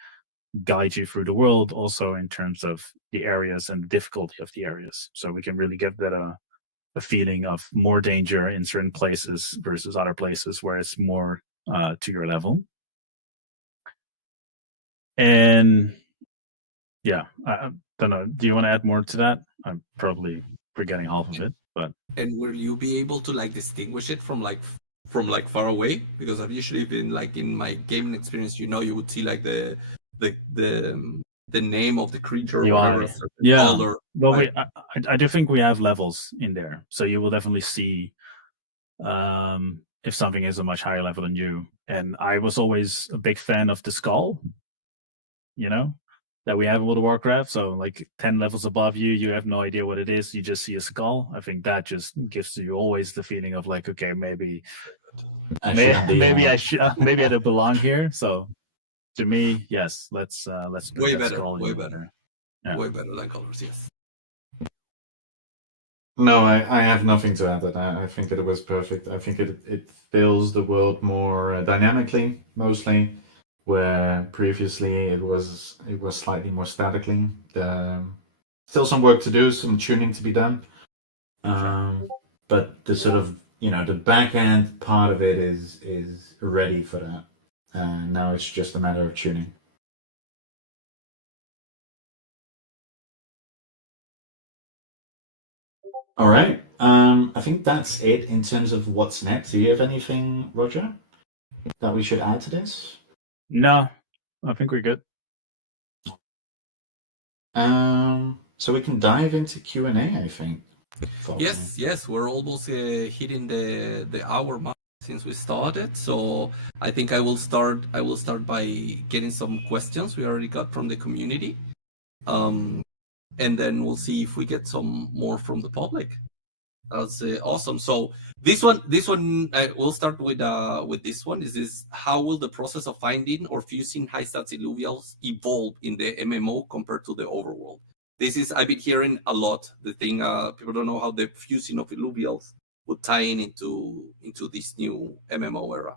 guide you through the world, also in terms of the areas and the difficulty of the areas, so we can really give that a feeling of more danger in certain places versus other places where it's more to your level. And yeah, I don't know, do you want to add more to that? I'm probably forgetting half of it, but And will you be able to like distinguish it from far away? Because I've usually been like in my gaming experience, you would see like the name of the creature or whatever, a UI, certain yeah. color. Well, Right? I do think we have levels in there, so you will definitely see if something is a much higher level than you. And I was always a big fan of the skull, that we have in World of Warcraft. So like 10 levels above you, you have no idea what it is. You just see a skull. I think that just gives you always the feeling of like, okay, maybe maybe I don't belong here. So to me, yes, let's put Way that better, skull way in better, there. Yeah. way better than colors. Yes. No, I have nothing to add to that. I think it was perfect. I think it fills the world more dynamically, mostly. where previously it was slightly more statically. Still some work to do, some tuning to be done. But the sort of the back end part of it is ready for that. Now it's just a matter of tuning. All right. I think that's it in terms of what's next. Do you have anything, Roger, that we should add to this? No, I think we're good. So we can dive into Q&A, I think. Yes, we're almost hitting the hour mark since we started. So I think I will start by getting some questions we already got from the community, and then we'll see if we get some more from the public. That's awesome. So this one, we'll start with this one. Is how will the process of finding or fusing high stats illuvials evolve in the MMO compared to the overworld? This is, I've been hearing a lot. The thing people don't know how the fusing of illuvials would tie in into this new MMO era.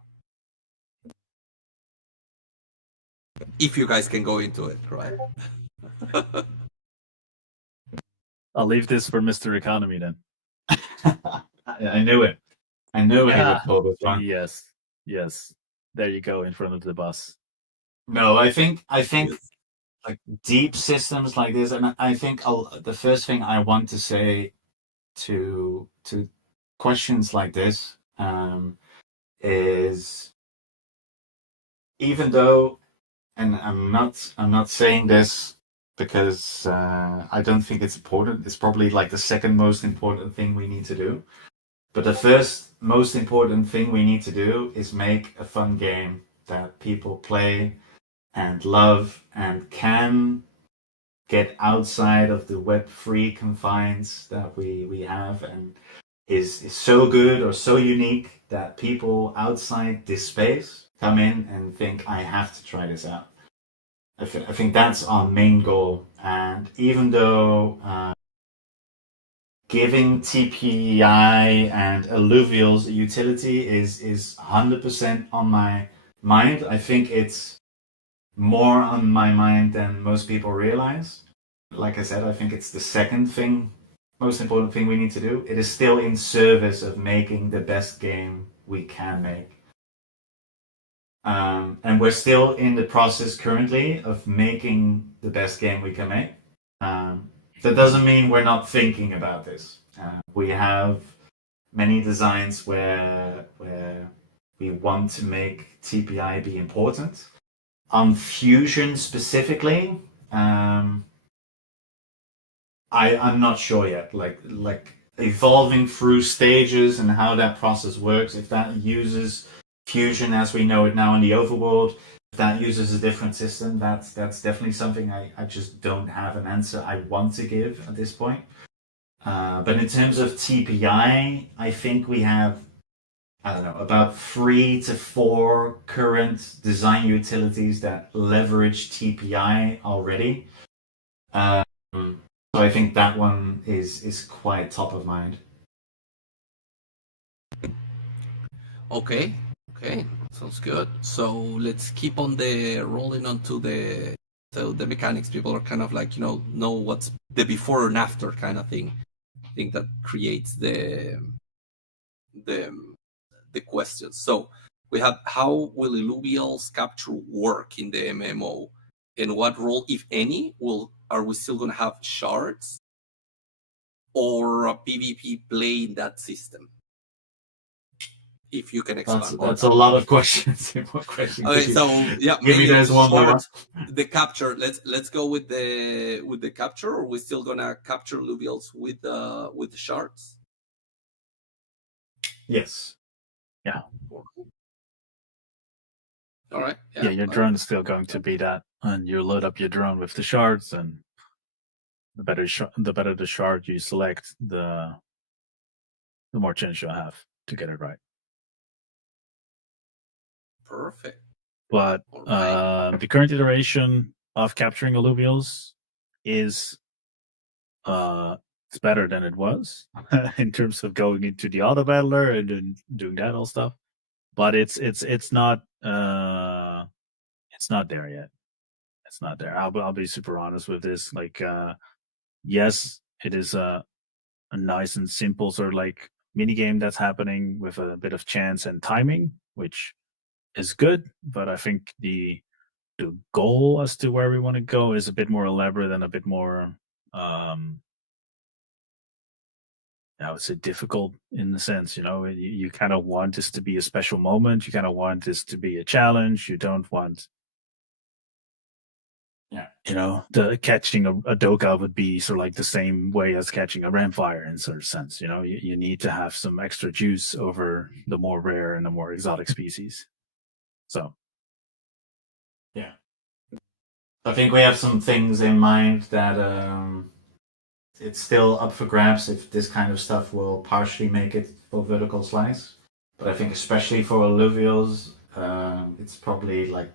If you guys can go into it, right? I'll leave this for Mr. Economy then. I knew it. I knew he would pull this one. Yes. There you go, in front of the bus. No, I think Yes. like deep systems like this, and I think the first thing I want to say to questions like this is, even though, and I'm not saying this because I don't think it's important. It's probably like the second most important thing we need to do. But the first most important thing we need to do is make a fun game that people play and love and can get outside of the Web3 confines that we have, and is so good or so unique that people outside this space come in and think, I have to try this out. I think that's our main goal. And even though giving TPI and alluvials a utility is 100% on my mind, I think it's more on my mind than most people realize. Like I said, I think it's the second most important thing we need to do. It is still in service of making the best game we can make. And we're still in the process currently of making the best game we can make. That doesn't mean we're not thinking about this. We have many designs where we want to make TPI be important. On Fusion specifically, I'm not sure yet. Like evolving through stages and how that process works. If that uses Fusion as we know it now in the Overworld, if that uses a different system, that's definitely something I just don't have an answer I want to give at this point. But in terms of TPI, I think we have, I don't know, about 3 to 4 current design utilities that leverage TPI already. So I think that one is quite top of mind. Okay, sounds good. So let's keep on rolling onto the mechanics. People are kind of like know what's the before and after kind of thing. I think that creates the questions. So we have, how will illuvials capture work in the MMO, and what role, if any, are we still going to have shards or a PvP play in that system? If you can expand. That's a lot of questions. What question? Okay, so yeah, maybe there's one more. The capture. Let's go with the capture, or we're still gonna capture alluvials with the shards? Yes. Yeah. All right. Yeah, your drone is still going to be that, and you load up your drone with the shards, and the better the shard you select, the more chance you'll have to get it right. Perfect. But the current iteration of capturing alluvials is it's better than it was in terms of going into the auto battler and doing that all stuff. But it's not it's not there yet. It's not there. I'll be super honest with this. Like, yes, it is a nice and simple sort of like mini game that's happening with a bit of chance and timing, which is good. But I think the goal as to where we want to go is a bit more elaborate and a bit more, I would say, difficult in the sense, you kind of want this to be a special moment. You kind of want this to be a challenge. You don't want, the catching a doka would be sort of like the same way as catching a ramfire in sort of sense. You need to have some extra juice over the more rare and the more exotic species. So, yeah, I think we have some things in mind that it's still up for grabs if this kind of stuff will partially make it for vertical slice. But I think especially for alluvials, it's probably like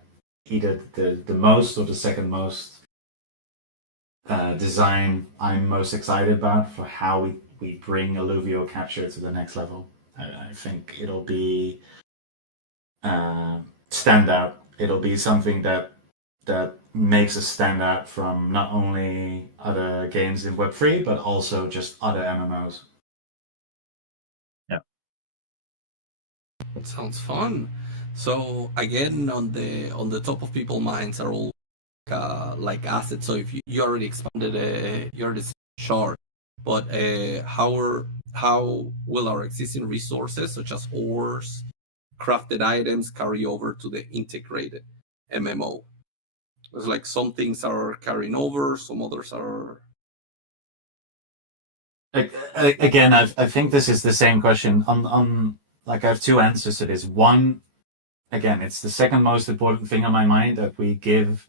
either the most or the second most design I'm most excited about for how we bring alluvial capture to the next level. I think it'll be standout. It'll be something that makes us stand out from not only other games in Web3, but also just other MMOs. Yeah. It sounds fun. So again, on the top of people's minds are all like assets. So if you already expanded, you already shard, but how will our existing resources such as ores, crafted items carry over to the integrated MMO? It's like some things are carrying over, some others are. Again, I think this is the same question. On like I have two answers to this. One, again, it's the second most important thing on my mind that we give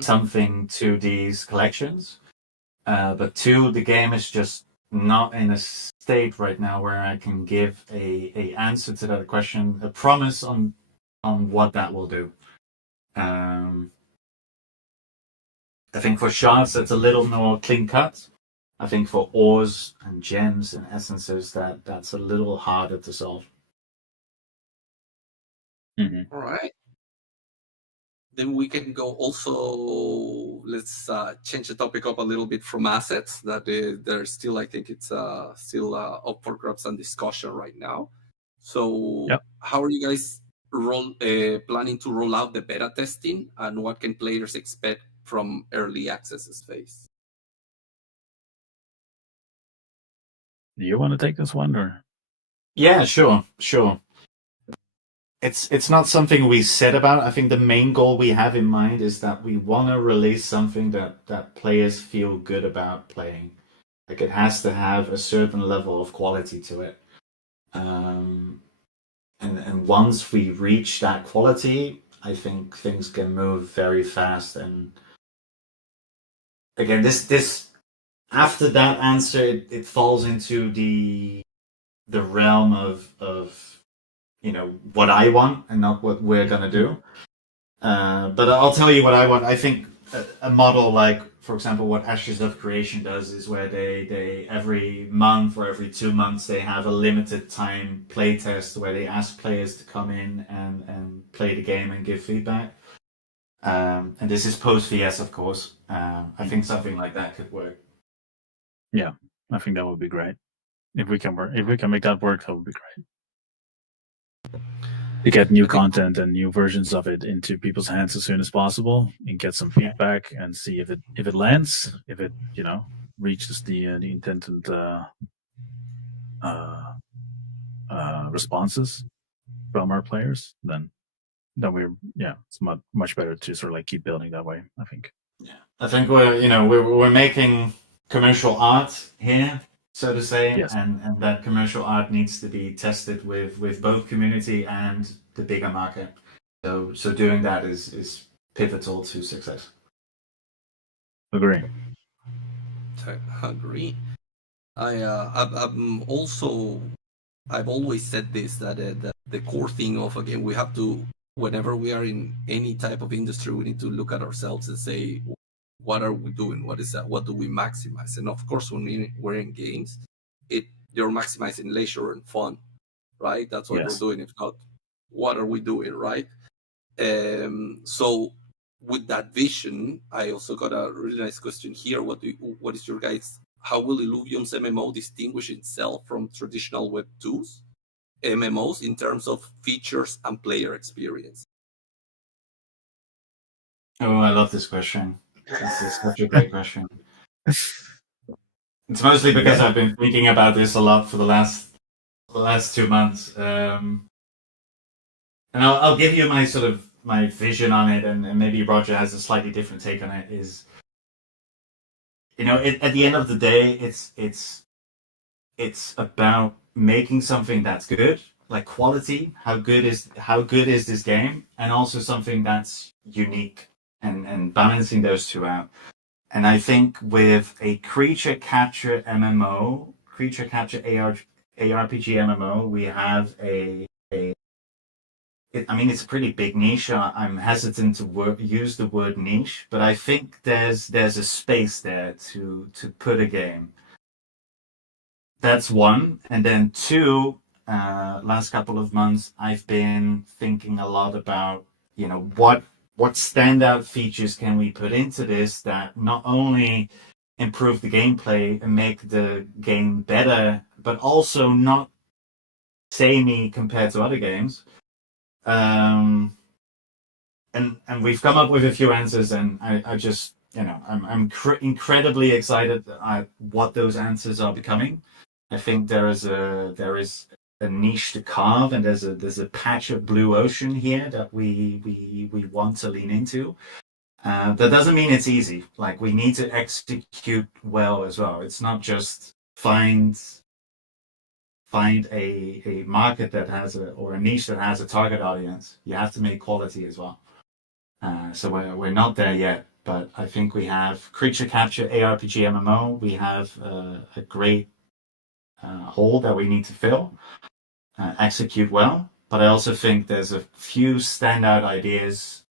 something to these collections. But two, the game is just not in a state right now where I can give a answer to that question, a promise on what that will do. I think for shards that's a little more clean cut. I think for ores and gems and essences that's a little harder to solve. All right. Then we can go also, let's change the topic up a little bit from assets that they're still, I think it's still up for grabs and discussion right now. So how are you guys planning to roll out the beta testing, and what can players expect from early access space? Do you want to take this one, or? Yeah, sure. It's not something we said about. I think the main goal we have in mind is that we want to release something that players feel good about playing. Like it has to have a certain level of quality to it. And once we reach that quality, I think things can move very fast. And again, this after that answer, it falls into the realm of what I want and not what we're gonna do. But I'll tell you what I want. I think a model like, for example, what Ashes of Creation does is where they every month or every 2 months they have a limited time play test where they ask players to come in and play the game and give feedback. And this is post VS, of course. I think something like that could work. Yeah, I think that would be great. If we can make that work, that would be great. To get new content and new versions of it into people's hands as soon as possible and get some feedback and see if it lands, if it reaches the intended responses from our players, then it's much better to sort of like keep building that way, I think. Yeah, I think we're making commercial art here, so to say, yes. and that commercial art needs to be tested with both community and the bigger market. So doing that is pivotal to success. Agree. I've always said this, that the core thing of, again, we have to, whenever we are in any type of industry, we need to look at ourselves and say, what are we doing? What is that? What do we maximize? And of course, when we're in games, you're maximizing leisure and fun, right? That's what we're doing. If not, what are we doing, right? So with that vision, I also got a really nice question here. What is your guys? How will Illuvium's MMO distinguish itself from traditional Web 2's MMOs in terms of features and player experience? Oh, I love this question. This is such a great question. It's mostly because I've been thinking about this a lot for the last 2 months. And I'll give you my sort of my vision on it, and maybe Roger has a slightly different take on it. Is, at the end of the day, it's about making something that's good, like quality. How good is this game, and also something that's unique, and balancing those two out. And I think with a creature capture MMO, creature capture ARPG MMO, we have it's a pretty big niche. I'm hesitant to use the word niche, but I think there's a space there to put a game. That's one. And then two, last couple of months, I've been thinking a lot about, what standout features can we put into this that not only improve the gameplay and make the game better, but also not samey compared to other games. And we've come up with a few answers, and I just, I'm incredibly excited at what those answers are becoming. I think there is a niche to carve, and there's a patch of blue ocean here that we want to lean into. That doesn't mean it's easy. Like, we need to execute well as well. It's not just find a market that has or a niche that has a target audience. You have to make quality as well. So we're not there yet, but I think we have creature capture ARPG MMO. We have a great hole that we need to fill, execute well. But I also think there's a few standout ideas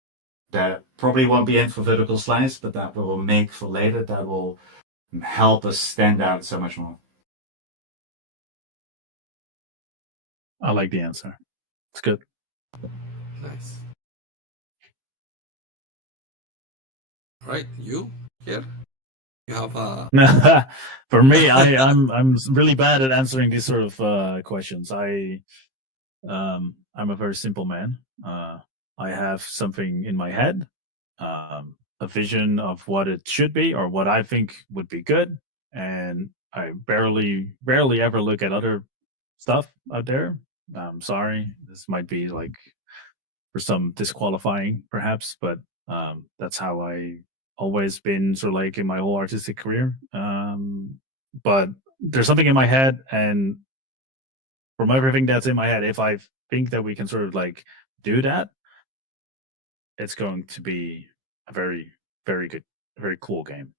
that probably won't be in for Vertical Slice, but that we'll make for later, that will help us stand out so much more. I like the answer. It's good. Nice. All right, you here? You have a. For me, I'm really bad at answering these sort of questions. I'm a very simple man. I have something in my head, a vision of what it should be or what I think would be good, and I rarely ever look at other stuff out there. I'm sorry, this might be like for some disqualifying, perhaps, but that's how I always been sort of like in my whole artistic career. But there's something in my head, and from everything that's in my head, if I think that we can sort of like do that, it's going to be a very, very good, very cool game.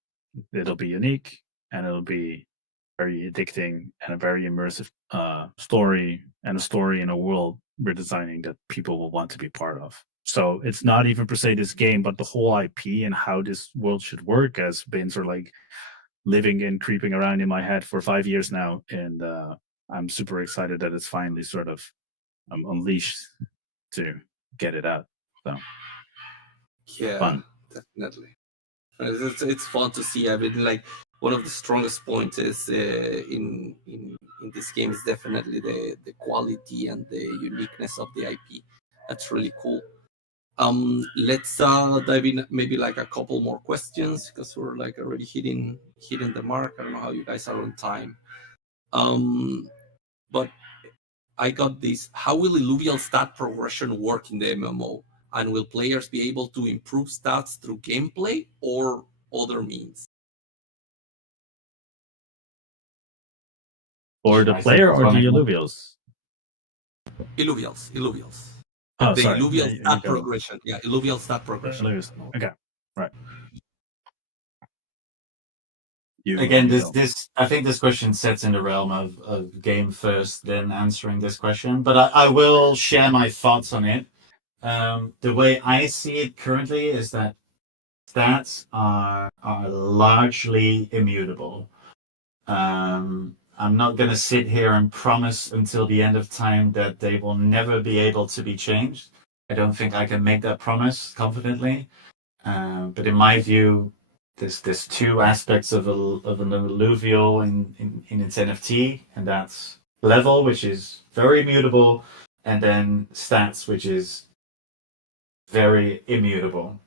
It'll be unique, and it'll be very addicting, and a very immersive story, and a story in a world we're designing that people will want to be part of. So it's not even per se this game, but the whole IP and how this world should work has been sort of like living and creeping around in my head for 5 years now, and I'm super excited that it's finally sort of unleashed to get it out. So Yeah, fun. Definitely. It's fun to see. I mean, like, one of the strongest points is in this game is definitely the quality and the uniqueness of the IP. That's really cool. Let's dive in maybe like a couple more questions, because we're like already hitting the mark. I don't know how you guys are on time. But I got this. How will Illuvial stat progression work in the MMO? And will players be able to improve stats through gameplay or other means? Or the player or the Illuvials? Illuvials. Oh, the sorry. Illuvial stat progression. Yeah, Illuvial stat progression. Okay, right. Again, this I think this question sets in the realm of game first, then answering this question. But I will share my thoughts on it. The way I see it currently is that stats are largely immutable. I'm not going to sit here and promise until the end of time that they will never be able to be changed. I don't think I can make that promise confidently. But in my view, there's two aspects of an alluvial in its NFT, and that's level, which is very immutable, and then stats, which is very immutable.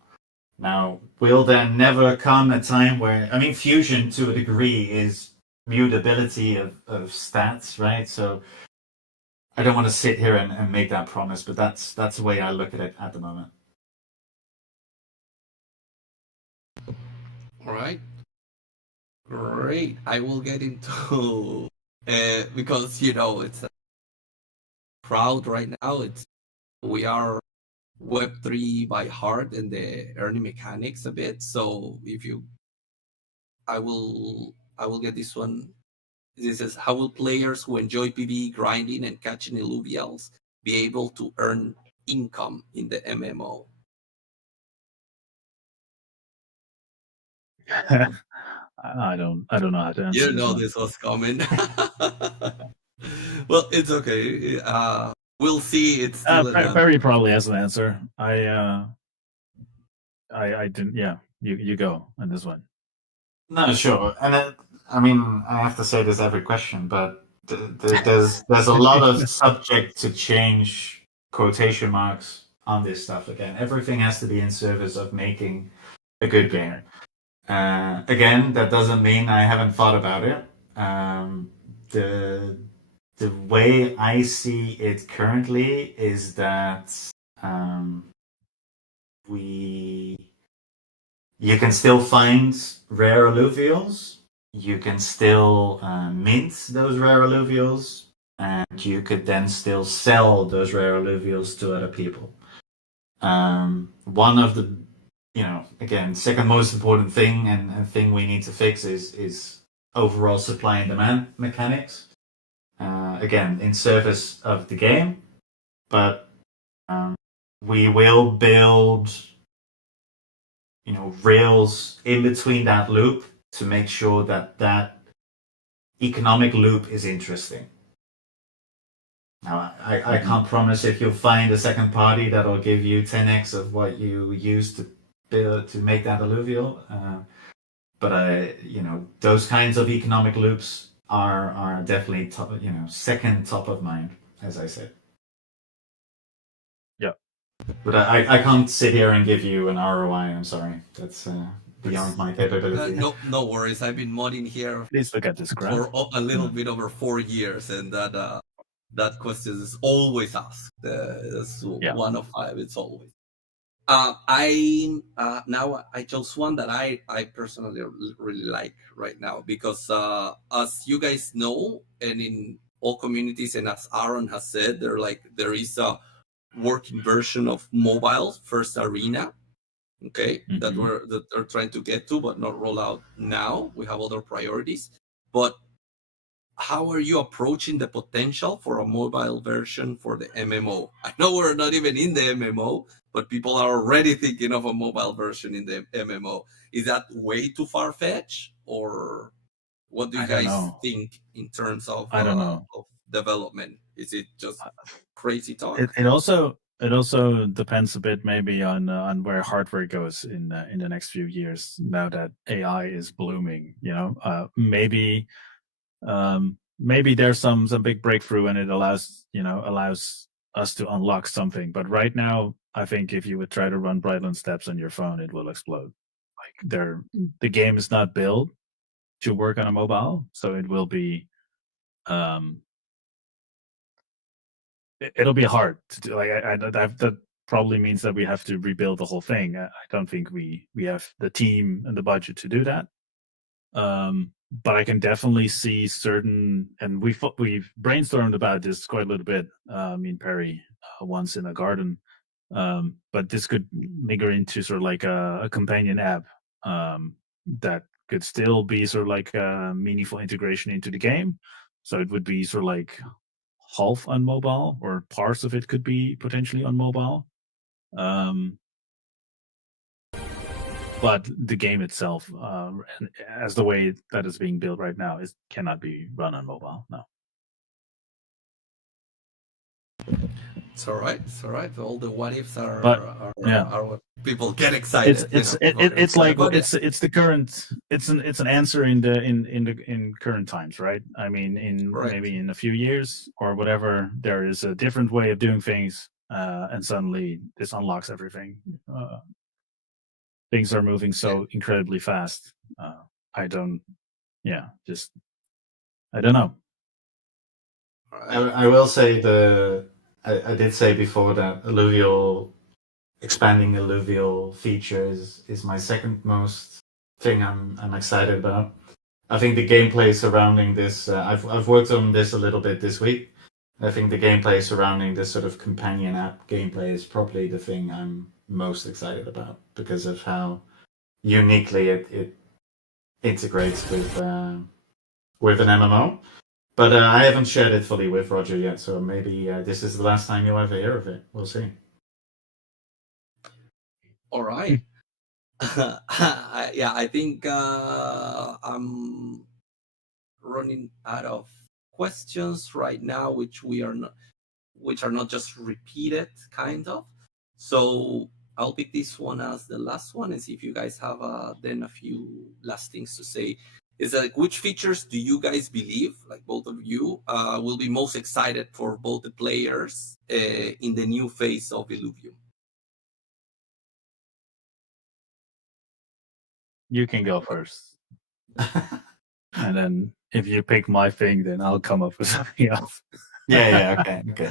Now, will there never come a time where, I mean, fusion to a degree is mutability of stats, right? So I don't want to sit here and make that promise, but that's the way I look at it at the moment. All right. Great. I will get into because it's a crowd right now. We are Web3 by heart and the earning mechanics a bit. So I will get this one. This is how will players who enjoy PvE grinding and catching illuvials be able to earn income in the MMO? I don't know how to answer You this know one. this was coming. Well, it's okay. We'll see. It's still Perry probably has an answer. I didn't. Yeah, you go on this one. No, sure. And I mean, I have to say this every question, but there's a lot of subject to change quotation marks on this stuff. Again, everything has to be in service of making a good game. Again, that doesn't mean I haven't thought about it. The way I see it currently is that you can still find rare alluvials. You can still mint those rare alluvials, and you could then still sell those rare alluvials to other people. One of the, again, second most important thing and thing we need to fix is overall supply and demand mechanics. Again, in service of the game, but we will build rails in between that loop to make sure that economic loop is interesting. Now, I can't promise if you'll find a second party that'll give you 10x of what you used to build to make that alluvial. But those kinds of economic loops are definitely second top of mind, as I said. Yeah. But I can't sit here and give you an ROI. I'm sorry, that's beyond my capability. No worries. I've been modding here. Please look at this graph. For a little bit over 4 years, and that question is always asked. That's one of 5. It's always. I chose one that I personally really like right now because as you guys know, and in all communities, and as Aaron has said, there is a working version of mobile first arena, okay, that they're trying to get to, but not roll out now. We have other priorities. But how are you approaching the potential for a mobile version for the MMO? I know we're not even in the MMO, but people are already thinking of a mobile version in the MMO. Is that way too far-fetched, or what do you guys think in terms of of development? Is it just crazy talk? It also depends a bit maybe on where hardware goes in the next few years. Now that AI is blooming, maybe there's some big breakthrough and it allows us to unlock something. But right now, I think if you would try to run Brightland Steps on your phone, it will explode. Like the game is not built to work on a mobile, so it will be it'll be hard to do. Like that probably means that we have to rebuild the whole thing. I don't think we have the team and the budget to do that. But I can definitely see certain, and we've brainstormed about this quite a little bit. Me and Perry once in a garden, but this could nigger into sort of like a companion app that could still be sort of like a meaningful integration into the game. So it would be sort of like half on mobile, or parts of it could be potentially on mobile. But the game itself, as the way that is being built right now, cannot be run on mobile. No. It's all right. It's all right. All the what ifs are yeah, are what people get excited. it's like But it's the current it's an answer in current times, right? I mean, in correct. maybe in a few years or whatever, there is a different way of doing things, and suddenly this unlocks everything. Things are moving so incredibly fast. I don't, yeah, just I don't know. All right. I will say I did say before that expanding alluvial features is my second most thing I'm excited about. I think the gameplay surrounding this, I've worked on this a little bit this week. I think the gameplay surrounding this sort of companion app gameplay is probably the thing I'm most excited about because of how uniquely it integrates with an MMO. But I haven't shared it fully with Roger yet, so maybe this is the last time you'll ever hear of it. We'll see. All right. Yeah, I think I'm running out of questions right now, which are not just repeated, kind of. So I'll pick this one as the last one and see if you guys have then a few last things to say. Is that which features do you guys believe, like both of you, will be most excited for both the players in the new phase of Illuvium? You can go first, and then if you pick my thing, then I'll come up with something else. Yeah, okay.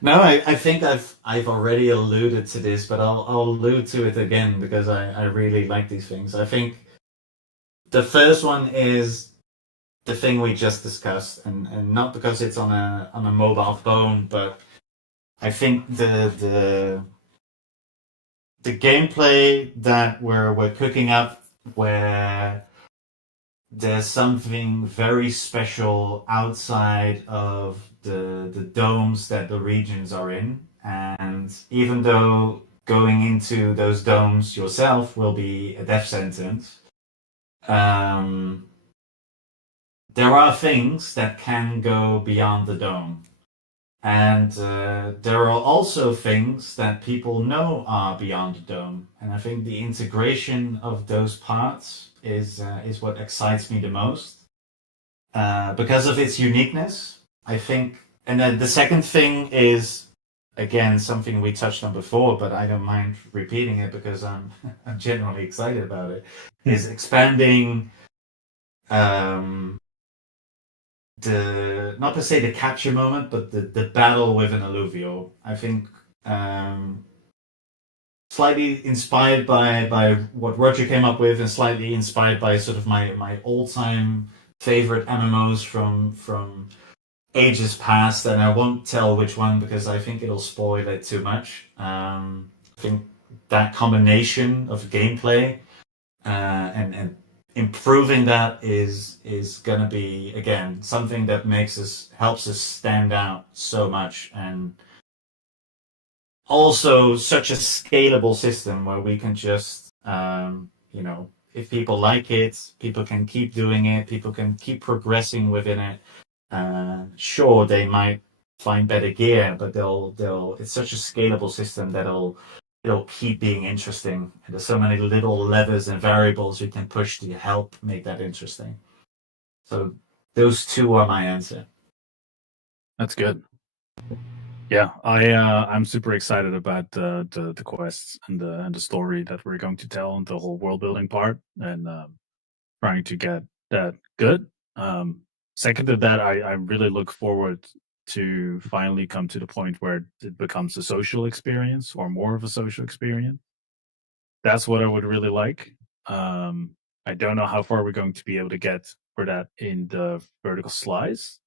No, I think I've already alluded to this, but I'll allude to it again because I really like these things. I think the first one is the thing we just discussed, and not because it's on a mobile phone, but I think the gameplay that we're cooking up, where there's something very special outside of the domes that the regions are in, and even though going into those domes yourself will be a death sentence, there are things that can go beyond the dome. And there are also things that people know are beyond the dome. And I think the integration of those parts is what excites me the most. Because of its uniqueness, I think. And then the second thing is, again, something we touched on before, but I don't mind repeating it because I'm genuinely excited about it, is expanding not to say the capture moment, but the battle with an alluvial. I think slightly inspired by what Roger came up with, and slightly inspired by sort of my all time favorite MMOs from ages past. And I won't tell which one because I think it'll spoil it too much. I think that combination of gameplay and improving that is going to be, again, something that helps us stand out so much, and also such a scalable system where we can just if people like it, people can keep doing it, people can keep progressing within it. Sure, they might find better gear, but it's such a scalable system that it'll keep being interesting. And there's so many little levers and variables you can push to help make that interesting. So those two are my answer. That's good. Yeah, I'm super excited about the quests and the story that we're going to tell, and the whole world building part, and trying to get that good. Second to that, I really look forward to finally come to the point where it becomes a social experience, or more of a social experience. That's what I would really like. I don't know how far we're going to be able to get for that in the vertical slice.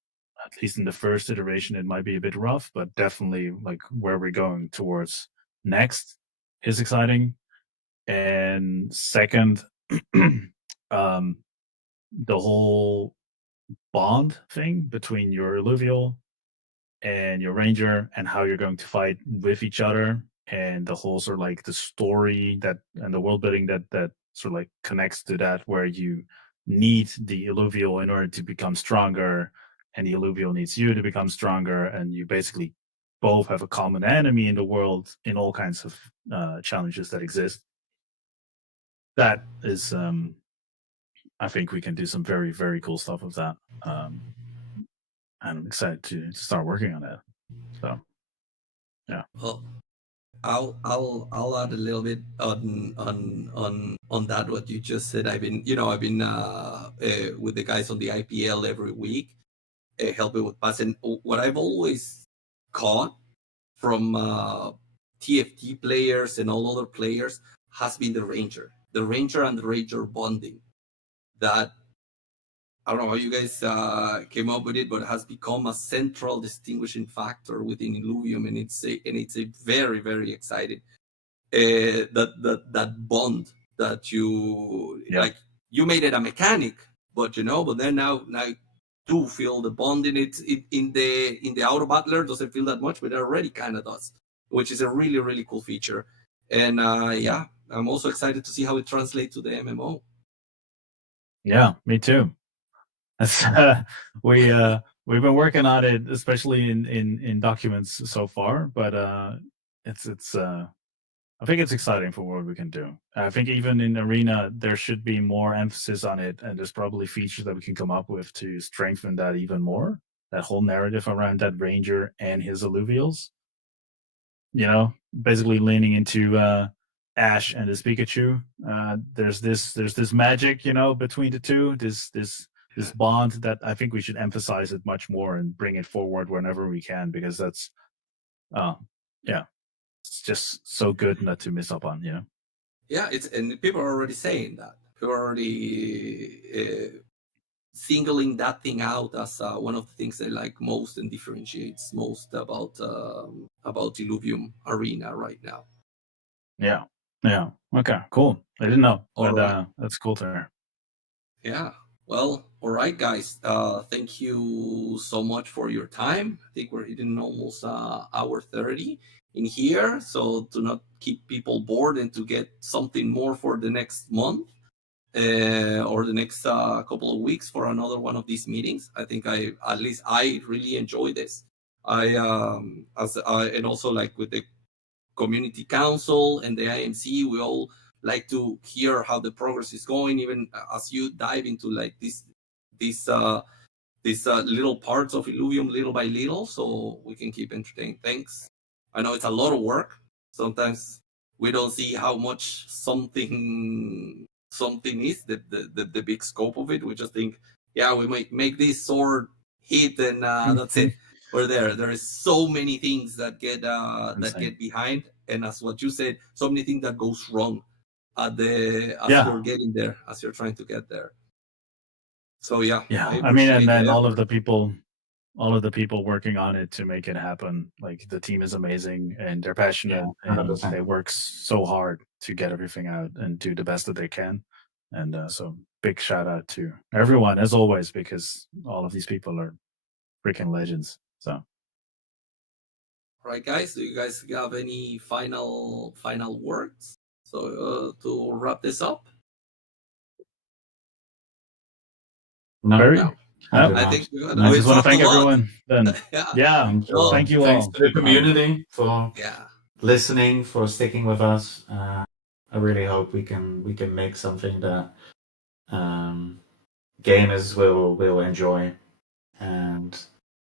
At least in the first iteration, it might be a bit rough, but definitely like where we're going towards next is exciting. And second, the whole bond thing between your alluvial and your ranger, and how you're going to fight with each other, and the whole sort of like the story that and the world building that sort of like connects to that, where you need the alluvial in order to become stronger, and the alluvial needs you to become stronger, and you basically both have a common enemy in the world in all kinds of challenges that exist. That is, I think we can do some very, very cool stuff with that. And I'm excited to start working on that. So, yeah. Well, I'll add a little bit on that what you just said. I've been with the guys on the IPL every week, helping with pass. And what I've always caught from TFT players and all other players has been the Ranger and the Ranger bonding. That I don't know how you guys came up with it, but it has become a central distinguishing factor within Illuvium, and it's a very, very exciting that bond that you like. You made it a mechanic, but then now do feel the bond in it in the auto battler doesn't feel that much, but it already kind of does, which is a really, really cool feature. And I'm also excited to see how it translates to the MMO. Yeah, me too. We've been working on it, especially in documents so far, but it's I think it's exciting for what we can do. I think even in Arena there should be more emphasis on it, and there's probably features that we can come up with to strengthen that even more. That whole narrative around that Ranger and his alluvials. Basically leaning into Ash and his Pikachu. There's this magic, between the two. This bond that I think we should emphasize it much more and bring it forward whenever we can, because that's, it's just so good not to miss up on, Yeah, and people are already saying that. People are already singling that thing out as one of the things they like most and differentiates most about Illuvium Arena right now. Yeah. Okay, cool. I didn't know, but right. That's cool to hear. Yeah. Well, all right, guys. Thank you so much for your time. I think we're hitting almost hour 30 in here. So to not keep people bored and to get something more for the next month or the next couple of weeks for another one of these meetings. I think I really enjoy this. And also like with the community council and the IMC, we all like to hear how the progress is going, even as you dive into like these little parts of Illuvium little by little, so we can keep entertaining. Thanks. I know it's a lot of work. Sometimes we don't see how much something is, the big scope of it. We just think, yeah, we might make this sword hit and that's it. We're there. There is so many things that get behind, and as what you said, so many things that goes wrong you're getting there, as you're trying to get there. So yeah. I mean, and then all of the people working on it to make it happen. Like the team is amazing and they're passionate and they work so hard to get everything out and do the best that they can. And so big shout out to everyone as always, because all of these people are freaking legends. So. All right, guys. Do you guys have any final words? So to wrap this up. No. I think I just want to thank everyone. Then, well, thank you thanks all. to the community for listening, for sticking with us. I really hope we can make something that gamers will enjoy, and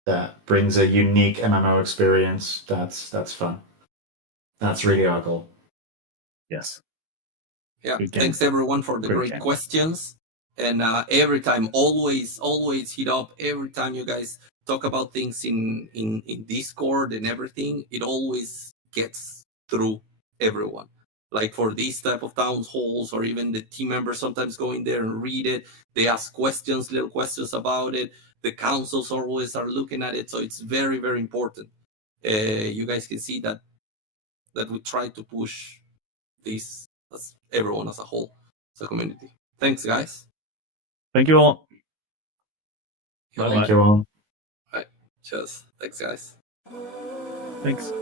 that brings a unique MMO experience. That's fun. That's really our goal. Yes. Yeah. Thanks everyone for the great questions. And every time, always hit up. Every time you guys talk about things in Discord and everything, it always gets through everyone. Like for these type of town halls, or even the team members sometimes go in there and read it. They ask little questions about it. The councils always are looking at it. So it's very, very important. You guys can see that we try to push this as everyone as a whole, as a community. Thanks, guys. Thank you all. Thank you all. All right. Cheers. Thanks, guys. Thanks.